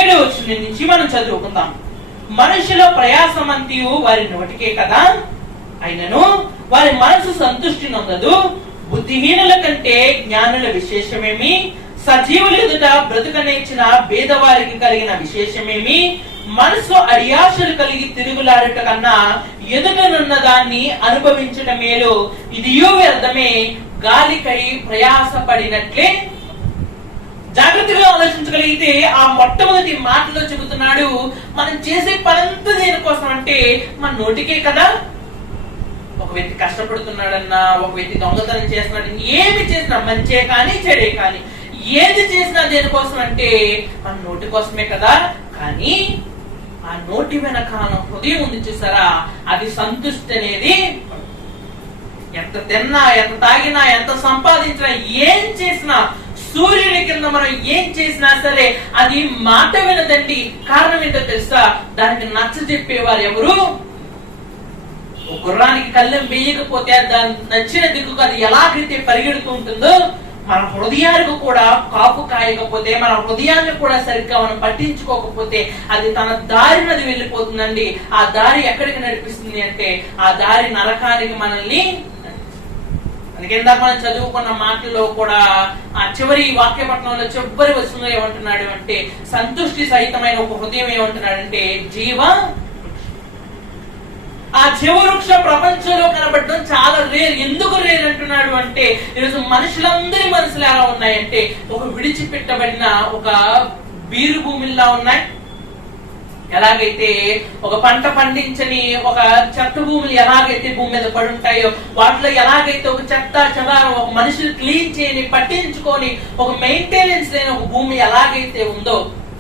7వ వచనం నుంచి మనం చదువుకుందాం. మనుషుల ప్రయాసమంతియు వారి నోటికే కదా, అయినను వారి మనసు సంతృష్టి నొందదు. బుద్ధిహీనుల కంటే జ్ఞానుల విశేషమేమి, సజీవుల ఎదుట బ్రతుకనేర్చిన పేదవారికి కలిగిన విశేషమేమి, మనసు అడియాశలు కలిగి తిరుగులాడుట కన్నా ఎదుటనున్న దాన్ని అనుభవించుట మేలు, ఇదియో వ్యర్థమే, గాలికై ప్రయాసపడినట్లే. జాగ్రత్తగా ఆలోచించగలిగితే ఆ మొట్టమొదటి మాటలో చెబుతున్నాడు, మనం చేసే పనంతా దేనికోసం అంటే మన నోటికే కదా. ఒక వ్యక్తి కష్టపడుతున్నాడన్నా, ఒక వ్యక్తి దొంగతనం చేస్తున్నాడు, ఏమి చేసినా మంచే కానీ చెడే కానీ ఏది చేసినా దేనికోసం అంటే మన నోటి కోసమే కదా. కానీ ఆ నోటి వెనకాల హృదయం ఉంది చూసారా, అది సంతృష్టి అనేది. ఎంత తిన్నా, ఎంత తాగినా, ఎంత సంపాదించినా, ఏం చేసినా, సూర్యుని కింద మనం ఏం చేసినా సరే అది మాట వినదండి. కారణం ఏంటో తెలుసా, దానికి నచ్చ చెప్పేవారు ఎవరు? గుర్రానికి కళ్ళెం వేయకపోతే దాని నచ్చిన దిక్కుకు అది ఎలాగైతే పరిగెడుతూ ఉంటుందో, మన హృదయానికి కూడా కాపు కాయకపోతే, మన హృదయాన్ని కూడా సరిగ్గా మనం పట్టించుకోకపోతే అది తన దారినది వెళ్ళిపోతుందండి. ఆ దారి ఎక్కడికి నడిపిస్తుంది అంటే ఆ దారి నరకానికి మనల్ని. అందుకే మనం చదువుకున్న మాటల్లో కూడా ఆ చివరి వాక్యపట్నంలో చివరి వచనంలో ఏమంటున్నాడు అంటే సంతృష్టి సహితమైన ఒక హృదయం ఏమంటున్నాడంటే జీవ. ఆ జీవవృక్ష ప్రపంచంలో కనబడడం చాలా రేర్. ఎందుకు రేర్ అంటున్నాడు అంటే ఈరోజు మనుషులందరి మనసులు ఎలా ఉన్నాయంటే ఒక విడిచిపెట్టబడిన ఒక బీరు భూమిలా ఉన్నాయి. ఎలాగైతే ఒక పంట పండించని ఒక చెత్త భూములు ఎలాగైతే భూమి మీద పడి ఉంటాయో, వాటిలో ఎలాగైతే ఒక చెత్త చెదారం ఒక మనుషులు క్లీన్ చేయని, పట్టించుకొని, ఒక మెయింటెనెన్స్ లేని ఒక భూమి ఎలాగైతే ఉందో,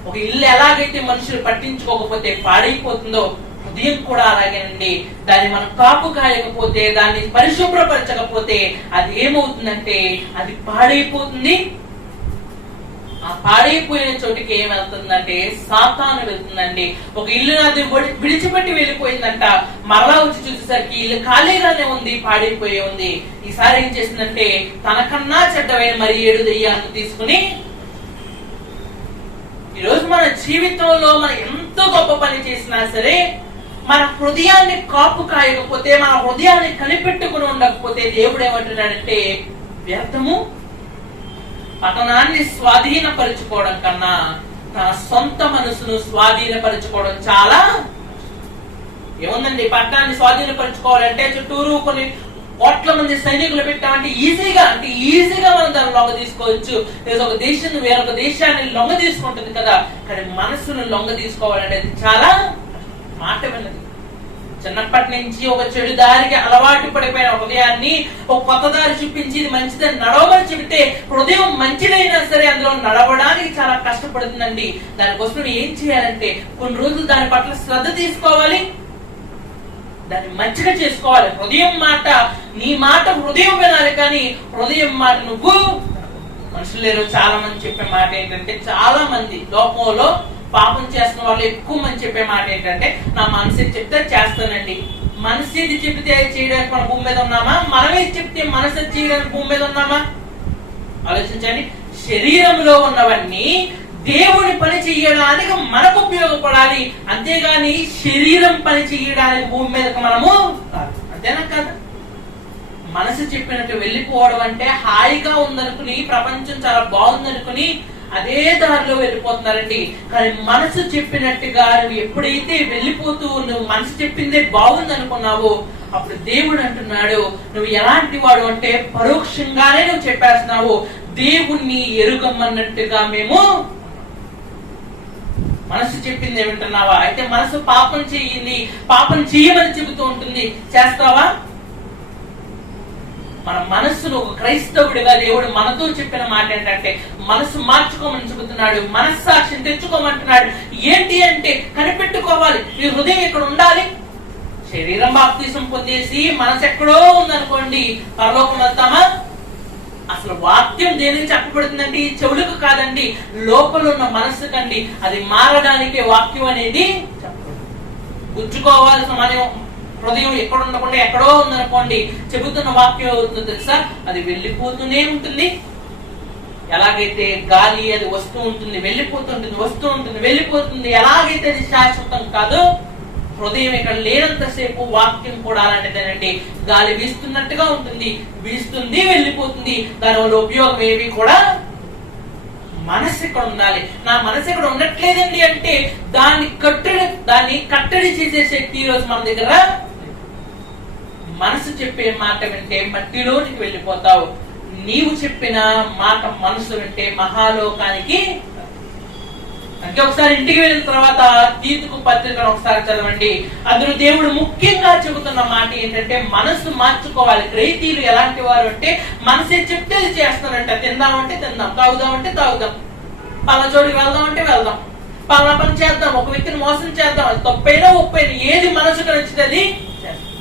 ఒక ఇల్లు ఎలాగైతే మనుషులు పట్టించుకోకపోతే పాడైపోతుందో, హృదయం కూడా అలాగేనండి. దాన్ని మనం కాపు కాయకపోతే, దాన్ని పరిశుభ్రపరచకపోతే అది ఏమవుతుందంటే అది పాడైపోతుంది. ఆ పాడైపోయిన చోటికి ఏం వెళ్తుందంటే సాతాను వెళ్తుందండి. ఒక ఇల్లు అది విడిచిపెట్టి వెళ్ళిపోయిందంట, మరలా వచ్చి చూసేసరికి ఇల్లు ఖాళీగానే ఉంది, పాడైపోయి ఉంది. ఈసారి ఏం చేసిందంటే తనకన్నా చెడ్డవైన మరి 7 దెయ్యాలను తీసుకుని. ఈరోజు మన జీవితంలో మనం ఎంతో గొప్ప పని చేసినా సరే మన హృదయాన్ని కాపు కాయకపోతే, మన హృదయాన్ని కనిపెట్టుకుని ఉండకపోతే దేవుడు ఏమంటున్నాడంటే వ్యర్థము. పట్టణాన్ని స్వాధీనపరచుకోవడం కన్నా తన సొంత మనసును స్వాధీనపరచుకోవడం చాలా. ఏముందండి, పట్టణాన్ని స్వాధీనపరచుకోవాలంటే చుట్టూరు కొన్ని కోట్ల మంది సైనికులు పెట్టామంటే ఈజీగా మనం దాన్ని లొంగ తీసుకోవచ్చు. ఒక దేశం వేరొక దేశాన్ని లొంగ తీసుకుంటుంది కదా, కానీ మనసును లొంగ తీసుకోవాలంటే చాలా మాట విన్నది. చిన్నప్పటి నుంచి ఒక చెడు దారికి అలవాటు పడిపోయిన హృదయాన్ని ఒక కొత్త దారి చూపించి ఇది మంచిదని నడవమని చెబితే హృదయం మంచిదైనా సరే అందులో నడవడానికి చాలా కష్టపడుతుందండి. దానికోసం ఏం చేయాలంటే కొన్ని రోజులు దాని పట్ల శ్రద్ధ తీసుకోవాలి, దాన్ని మంచిగా చేసుకోవాలి. హృదయం మాట, నీ మాట హృదయం వినాలి, కానీ హృదయం మాట నువ్వు. మనుషులు లేరు చాలా మంది చెప్పే మాట ఏంటంటే, చాలా మంది లోకంలో పాపం చేస్తున్న వాళ్ళు ఎక్కువ మంది చెప్పే మాట ఏంటంటే నా మనసు చెప్తే చేస్తానండి. మనసు ఏది చెప్తే చేయడానికి మన భూమి మీద ఉన్నామా? మనమే చెప్తే మనసు చేయడానికి భూమి మీద ఉన్నామా? ఆలోచించండి. శరీరంలో ఉన్నవన్నీ దేవుని పని చేయడానికి మనకు ఉపయోగపడాలి, అంతేగాని శరీరం పని చేయడానికి భూమి మీదకి మనము అంతేనా కదా? మనసు చెప్పినట్టు వెళ్ళిపోవడం అంటే హాయిగా ఉందనుకుని, ప్రపంచం చాలా బాగుందనుకుని అదే దారిలో వెళ్ళిపోతున్నారండి. కానీ మనసు చెప్పినట్టుగా నువ్వు ఎప్పుడైతే వెళ్ళిపోతూ నువ్వు మనసు చెప్పిందే బాగుంది అనుకున్నావో అప్పుడు దేవుడు అంటున్నాడు నువ్వు ఎలాంటి వాడు అంటే పరోక్షంగానే నువ్వు చెప్పేస్తున్నావు, దేవుణ్ణి ఎరుగమన్నట్టుగా మేము. మనసు చెప్పింది వింటున్నావా? అయితే మనసు పాపం చెయ్యింది, పాపం చెయ్యమని చెబుతూ ఉంటుంది, చేస్తావా? మన మనస్సును ఒక క్రైస్తవుడిగా దేవుడు మనతో చెప్పిన మాట ఏంటంటే మనసు మార్చుకోమని చెబుతున్నాడు, మనస్సాక్షిని తెచ్చుకోమంటున్నాడు. ఏంటి అంటే కనిపెట్టుకోవాలి, ఈ హృదయం ఇక్కడ ఉండాలి. శరీరం బాప్తిసం పొందేసి మనసు ఎక్కడో ఉందనుకోండి, పరలోకం వెళ్తామా? అసలు వాక్యం దేనికి చెప్పబడుతుందండి? చెవులకు కాదండి, లోపల ఉన్న మనస్సు కండి. అది మారడానికే వాక్యం అనేది చెప్పబడుతుంది. గుచ్చుకోవాల్సిన మనం హృదయం ఎక్కడ ఉండకుండా ఎక్కడో ఉందనుకోండి, చెబుతున్న వాక్యం అవుతుందో తెలుసా? అది వెళ్ళిపోతూనే ఉంటుంది. ఎలాగైతే గాలి అది వస్తూ ఉంటుంది, వెళ్ళిపోతుంటుంది, వస్తూ ఉంటుంది, వెళ్ళిపోతుంది. ఎలాగైతే అది శాశ్వతం కాదు, హృదయం ఇక్కడ లేనంతసేపు వాక్యం కూడా అలాంటిదేనండి. గాలి వీస్తున్నట్టుగా ఉంటుంది, వీస్తుంది, వెళ్ళిపోతుంది. దానివల్ల ఉపయోగం ఏవి కూడా. మనసు ఇక్కడ ఉండాలి. నా మనసు ఇక్కడ ఉండట్లేదండి అంటే దాన్ని కట్టడి చేసే శక్తి ఈ రోజు మన దగ్గర. మనసు చెప్పే మాట వింటే మట్టిలోనికి వెళ్ళిపోతావు. నీవు చెప్పిన మాట మనసు వింటే మహాలోకానికి. అంటే ఒకసారి ఇంటికి వెళ్ళిన తర్వాత తీతుకు పత్రికను ఒకసారి చదవండి. అందులో దేవుడు ముఖ్యంగా చెబుతున్న మాట ఏంటంటే మనసు మార్చుకోవాలి. క్రైతీయులు ఎలాంటి వారు అంటే మనసే చెప్తే అది చేస్తారంట. తిందామంటే తిందాం, తాగుదామంటే తాగుదాం, పలానా చోటుకి వెళ్దామంటే వెళ్దాం, పలానా పని చేద్దాం, ఒక వ్యక్తిని మోసం చేద్దాం, అది తప్పైనా ఒప్పైనా ఏది మనసుకు నచ్చుతుంది చేస్తాం.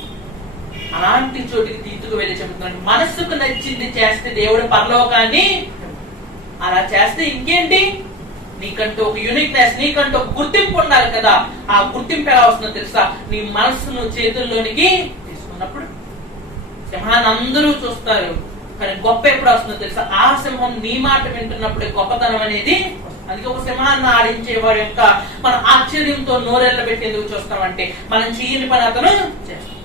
అలాంటి చోటికి తీతుకు వెళ్ళి చెబుతున్నాడు, మనస్సుకు నచ్చింది చేస్తే దేవుడు పరలోకాన్ని. అలా చేస్తే ఇంకేంటి, నీకంటూ ఒక యూనిక్నెస్, నీకంటూ ఒక గుర్తింపు ఉండాలి కదా. ఆ గుర్తింపు ఎలా వస్తుందో తెలుసా? నీ మనస్సును చేతుల్లోనికి తీసుకున్నప్పుడు. సింహాన్ని అందరూ చూస్తారు, కానీ గొప్ప ఎప్పుడు వస్తుందో తెలుసా? ఆ సింహం నీ మాట వింటున్నప్పుడే గొప్పతనం అనేది. అందుకే ఒక సింహాన్ని ఆడించే వారి యొక్క మన ఆశ్చర్యంతో నోరెళ్ళ పెట్టేందుకు చూస్తామంటే మనం చేయని పని అతను చేస్తాం.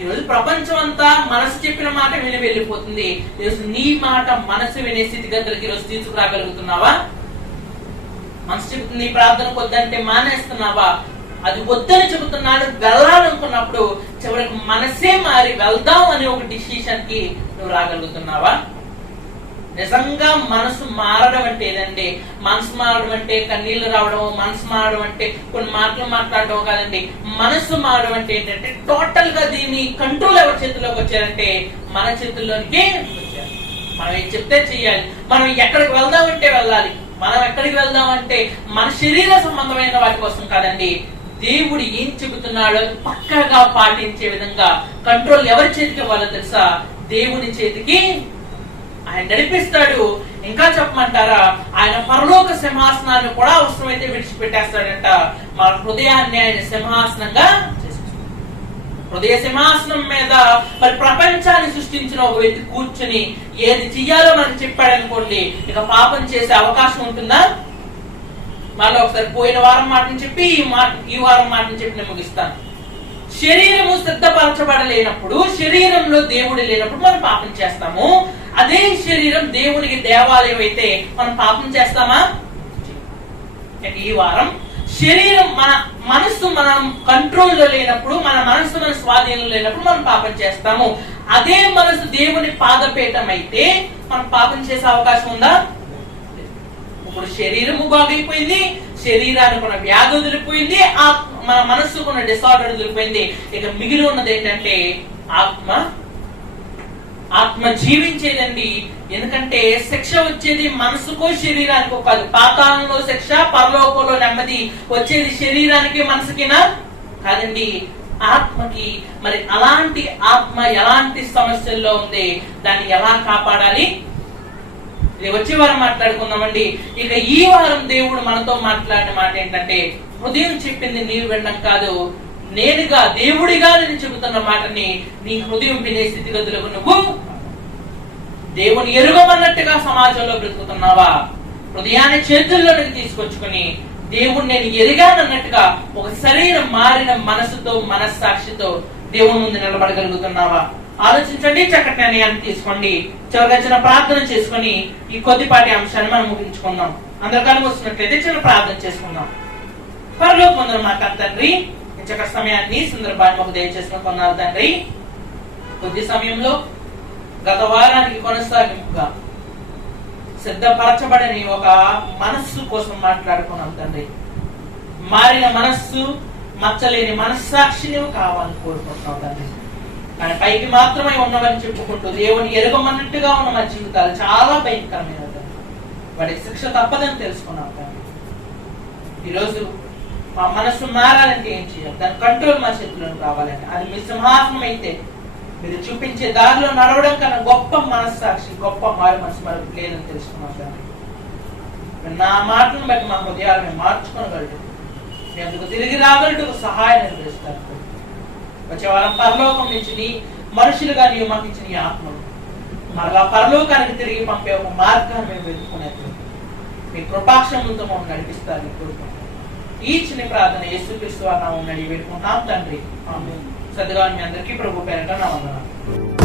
ఈరోజు ప్రపంచం అంతా మనసు చెప్పిన మాట విని వెళ్ళిపోతుంది. ఈరోజు నీ మాట మనసు వినే స్థితిగతులకి ఈరోజు తీసుకురాగలుగుతున్నావా? మనసు చెబుతుంది ప్రార్థనకు వద్దంటే మానేస్తున్నావా? అది వద్దని చెబుతున్నాడు, వెళ్ళాలనుకున్నప్పుడు చివరికి మనసే మారి వెళ్దాం అనే ఒక డిసిషన్ కి నువ్వు రాగలుగుతున్నావా? నిజంగా మనసు మారడం అంటే ఏదండి? మనసు మారడం అంటే కన్నీళ్లు రావడం, మనసు మారడం అంటే కొన్ని మాటలు మాట్లాడడం కాదండి. మనసు మారడం అంటే ఏంటంటే టోటల్ గా దీన్ని కంట్రోల్ ఎవరి చేతుల్లోకి వచ్చారంటే మన చేతుల్లోనికి వచ్చారు. మనం ఏం చెప్తే చెయ్యాలి. మనం ఎక్కడికి వెళ్దామంటే వెళ్ళాలి. మనం ఎక్కడికి వెళ్దామంటే మన శరీర సంబంధమైన వాటి కోసం కాదండి. దేవుడు ఏం చెబుతున్నాడో పక్కాగా పాటించే విధంగా కంట్రోల్ ఎవరి చేతికి ఇవ్వాలో తెలుసా? దేవుని చేతికి ఆయన నడిపిస్తాడు. ఇంకా చెప్పమంటారా, ఆయన పరలోక సింహాసనాన్ని కూడా అవసరమైతే విడిచిపెట్టేస్తాడంట. మన హృదయాన్ని ఆయన సింహాసనంగా చేసేస్తాడు. హృదయ సింహాసనం మీద మరి ప్రపంచాన్ని సృష్టించిన ఒక వ్యక్తి కూర్చుని ఏది చెయ్యాలో మనకు చెప్పాడు అనుకోండి, ఇక పాపం చేసే అవకాశం ఉంటుందా? మళ్ళీ ఒకసారి పోయిన వారం మాటను చెప్పి ఈ వారం మాటను చెప్పి నేను ముగిస్తాను. శరీరము సిద్ధపరచబడలేనప్పుడు, శరీరంలో దేవుడు లేనప్పుడు మనం పాపం చేస్తాము. అదే శరీరం దేవునికి దేవాలయం అయితే మనం పాపం చేస్తామా? ఈ వారం శరీరం మన మనస్సు మన కంట్రోల్లో లేనప్పుడు, మన మనస్సు మన స్వాధీనంలో లేనప్పుడు మనం పాపం చేస్తాము. అదే మనసు దేవుని పాదపీఠం అయితే మనం పాపం చేసే అవకాశం ఉందా? ఇప్పుడు శరీరము బాగైపోయింది, శరీరానికి ఉన్న వ్యాధి వదిలిపోయింది, మన మనస్సుకున్న డిసార్డర్ వదిలిపోయింది. ఇక మిగిలి ఉన్నది ఏంటంటే ఆత్మ జీవించేదండి. ఎందుకంటే శిక్ష వచ్చేది మనసుకో శరీరానికో కాదు. పాతాళంలో శిక్ష, పరలోకంలో నెమ్మది వచ్చేది శరీరానికి మనసుకినా కాదండి, ఆత్మకి. మరి అలాంటి ఆత్మ ఎలాంటి సమస్యల్లో ఉంది, దాన్ని ఎలా కాపాడాలి? ఇది వచ్చే వారం మాట్లాడుకుందామండి. ఇక ఈ వారం దేవుడు మనతో మాట్లాడిన మాట ఏంటంటే, హృదయం చెప్పింది నీవు వినడం కాదు, నేనుగా దేవుడిగా నేను చెబుతున్న మాటని నీ హృదయం వినే స్థితిగతులకు నువ్వు దేవుని ఎరుగమన్నట్టుగా సమాజంలో బ్రతుకుతున్నావా? హృదయాన్ని చేతుల్లోనికి తీసుకొచ్చుకుని దేవుడు నేను ఎరిగానన్నట్టుగా ఒక సరైన మారిన మనసుతో, మనస్సాక్షితో దేవుని ముందు నిలబడగలుగుతున్నావా? ఆలోచించండి, చక్కటి నిర్ణయాన్ని తీసుకోండి. చివరిగా చిన్న ప్రార్థన చేసుకుని ఈ కొద్దిపాటి అంశాన్ని మనం ముగించుకుందాం. అందరూ కనుగొస్తున్నట్లయితే చిన్న ప్రార్థన చేసుకుందాం. పరలోకమందున మా తండ్రి, చక్కటి సమయాన్ని, సందర్భాన్ని మాకు దయచేసుకుని కొన్నారు తండ్రి. కొద్ది సమయంలో గత వారానికి కొనసాగింపుగా సిద్ధపరచబడని ఒక మనస్సు కోసం మాట్లాడుకున్నాం తండ్రి. మారిన మనస్సు, మచ్చలేని మనస్సాక్షి నువ్వు కావాలని కోరుకుంటున్నావు తండ్రి. కానీ పైకి మాత్రమే ఉన్నవని చెప్పుకుంటూ దేవుని ఎరుగమన్నట్టుగా ఉన్న మా జీవితాలు చాలా భయంకరమైన వాడికి శిక్ష తప్పదని తెలుసుకున్నాం తండ్రి. ఈరోజు మా మనస్సు మారాలంటే ఏం చేయాలి? దాని కంట్రోల్ మా చేతుల్లోకి రావాలంటే అది మీ సింహాసనం అయితే మీరు చూపించే దారిలో నడవడం కన్నా గొప్ప మనస్సాక్షి, గొప్ప మారు మనసు మరొకటి లేదని తెలుసుకున్నాం తండ్రి. నా మాటలను బట్టి మా హృదయాలు మేము మార్చుకోగలడు, ఎందుకు తిరిగి రాగలడు సహాయం నిర్వహిస్తారు. వచ్చే వారం పరలోకం నుంచి నీ మనుషులుగా నీవు మాకు ఇచ్చిన నీ ఆత్మలు మరలా పరలోకానికి తిరిగి పంపే ఒక మార్గాన్ని మేము వెతుకునేది మీ కృపాక్షములతో మమ్మల్ని నడిపిస్తారు. ఈ చిన్న ప్రార్థన యేసుక్రీస్తు నామమున వేడుకుంటున్నాం తండ్రి. ఆమేన్. సద్దుగా మీ అందరికీ ప్రభు పేరట నా వందనాలు.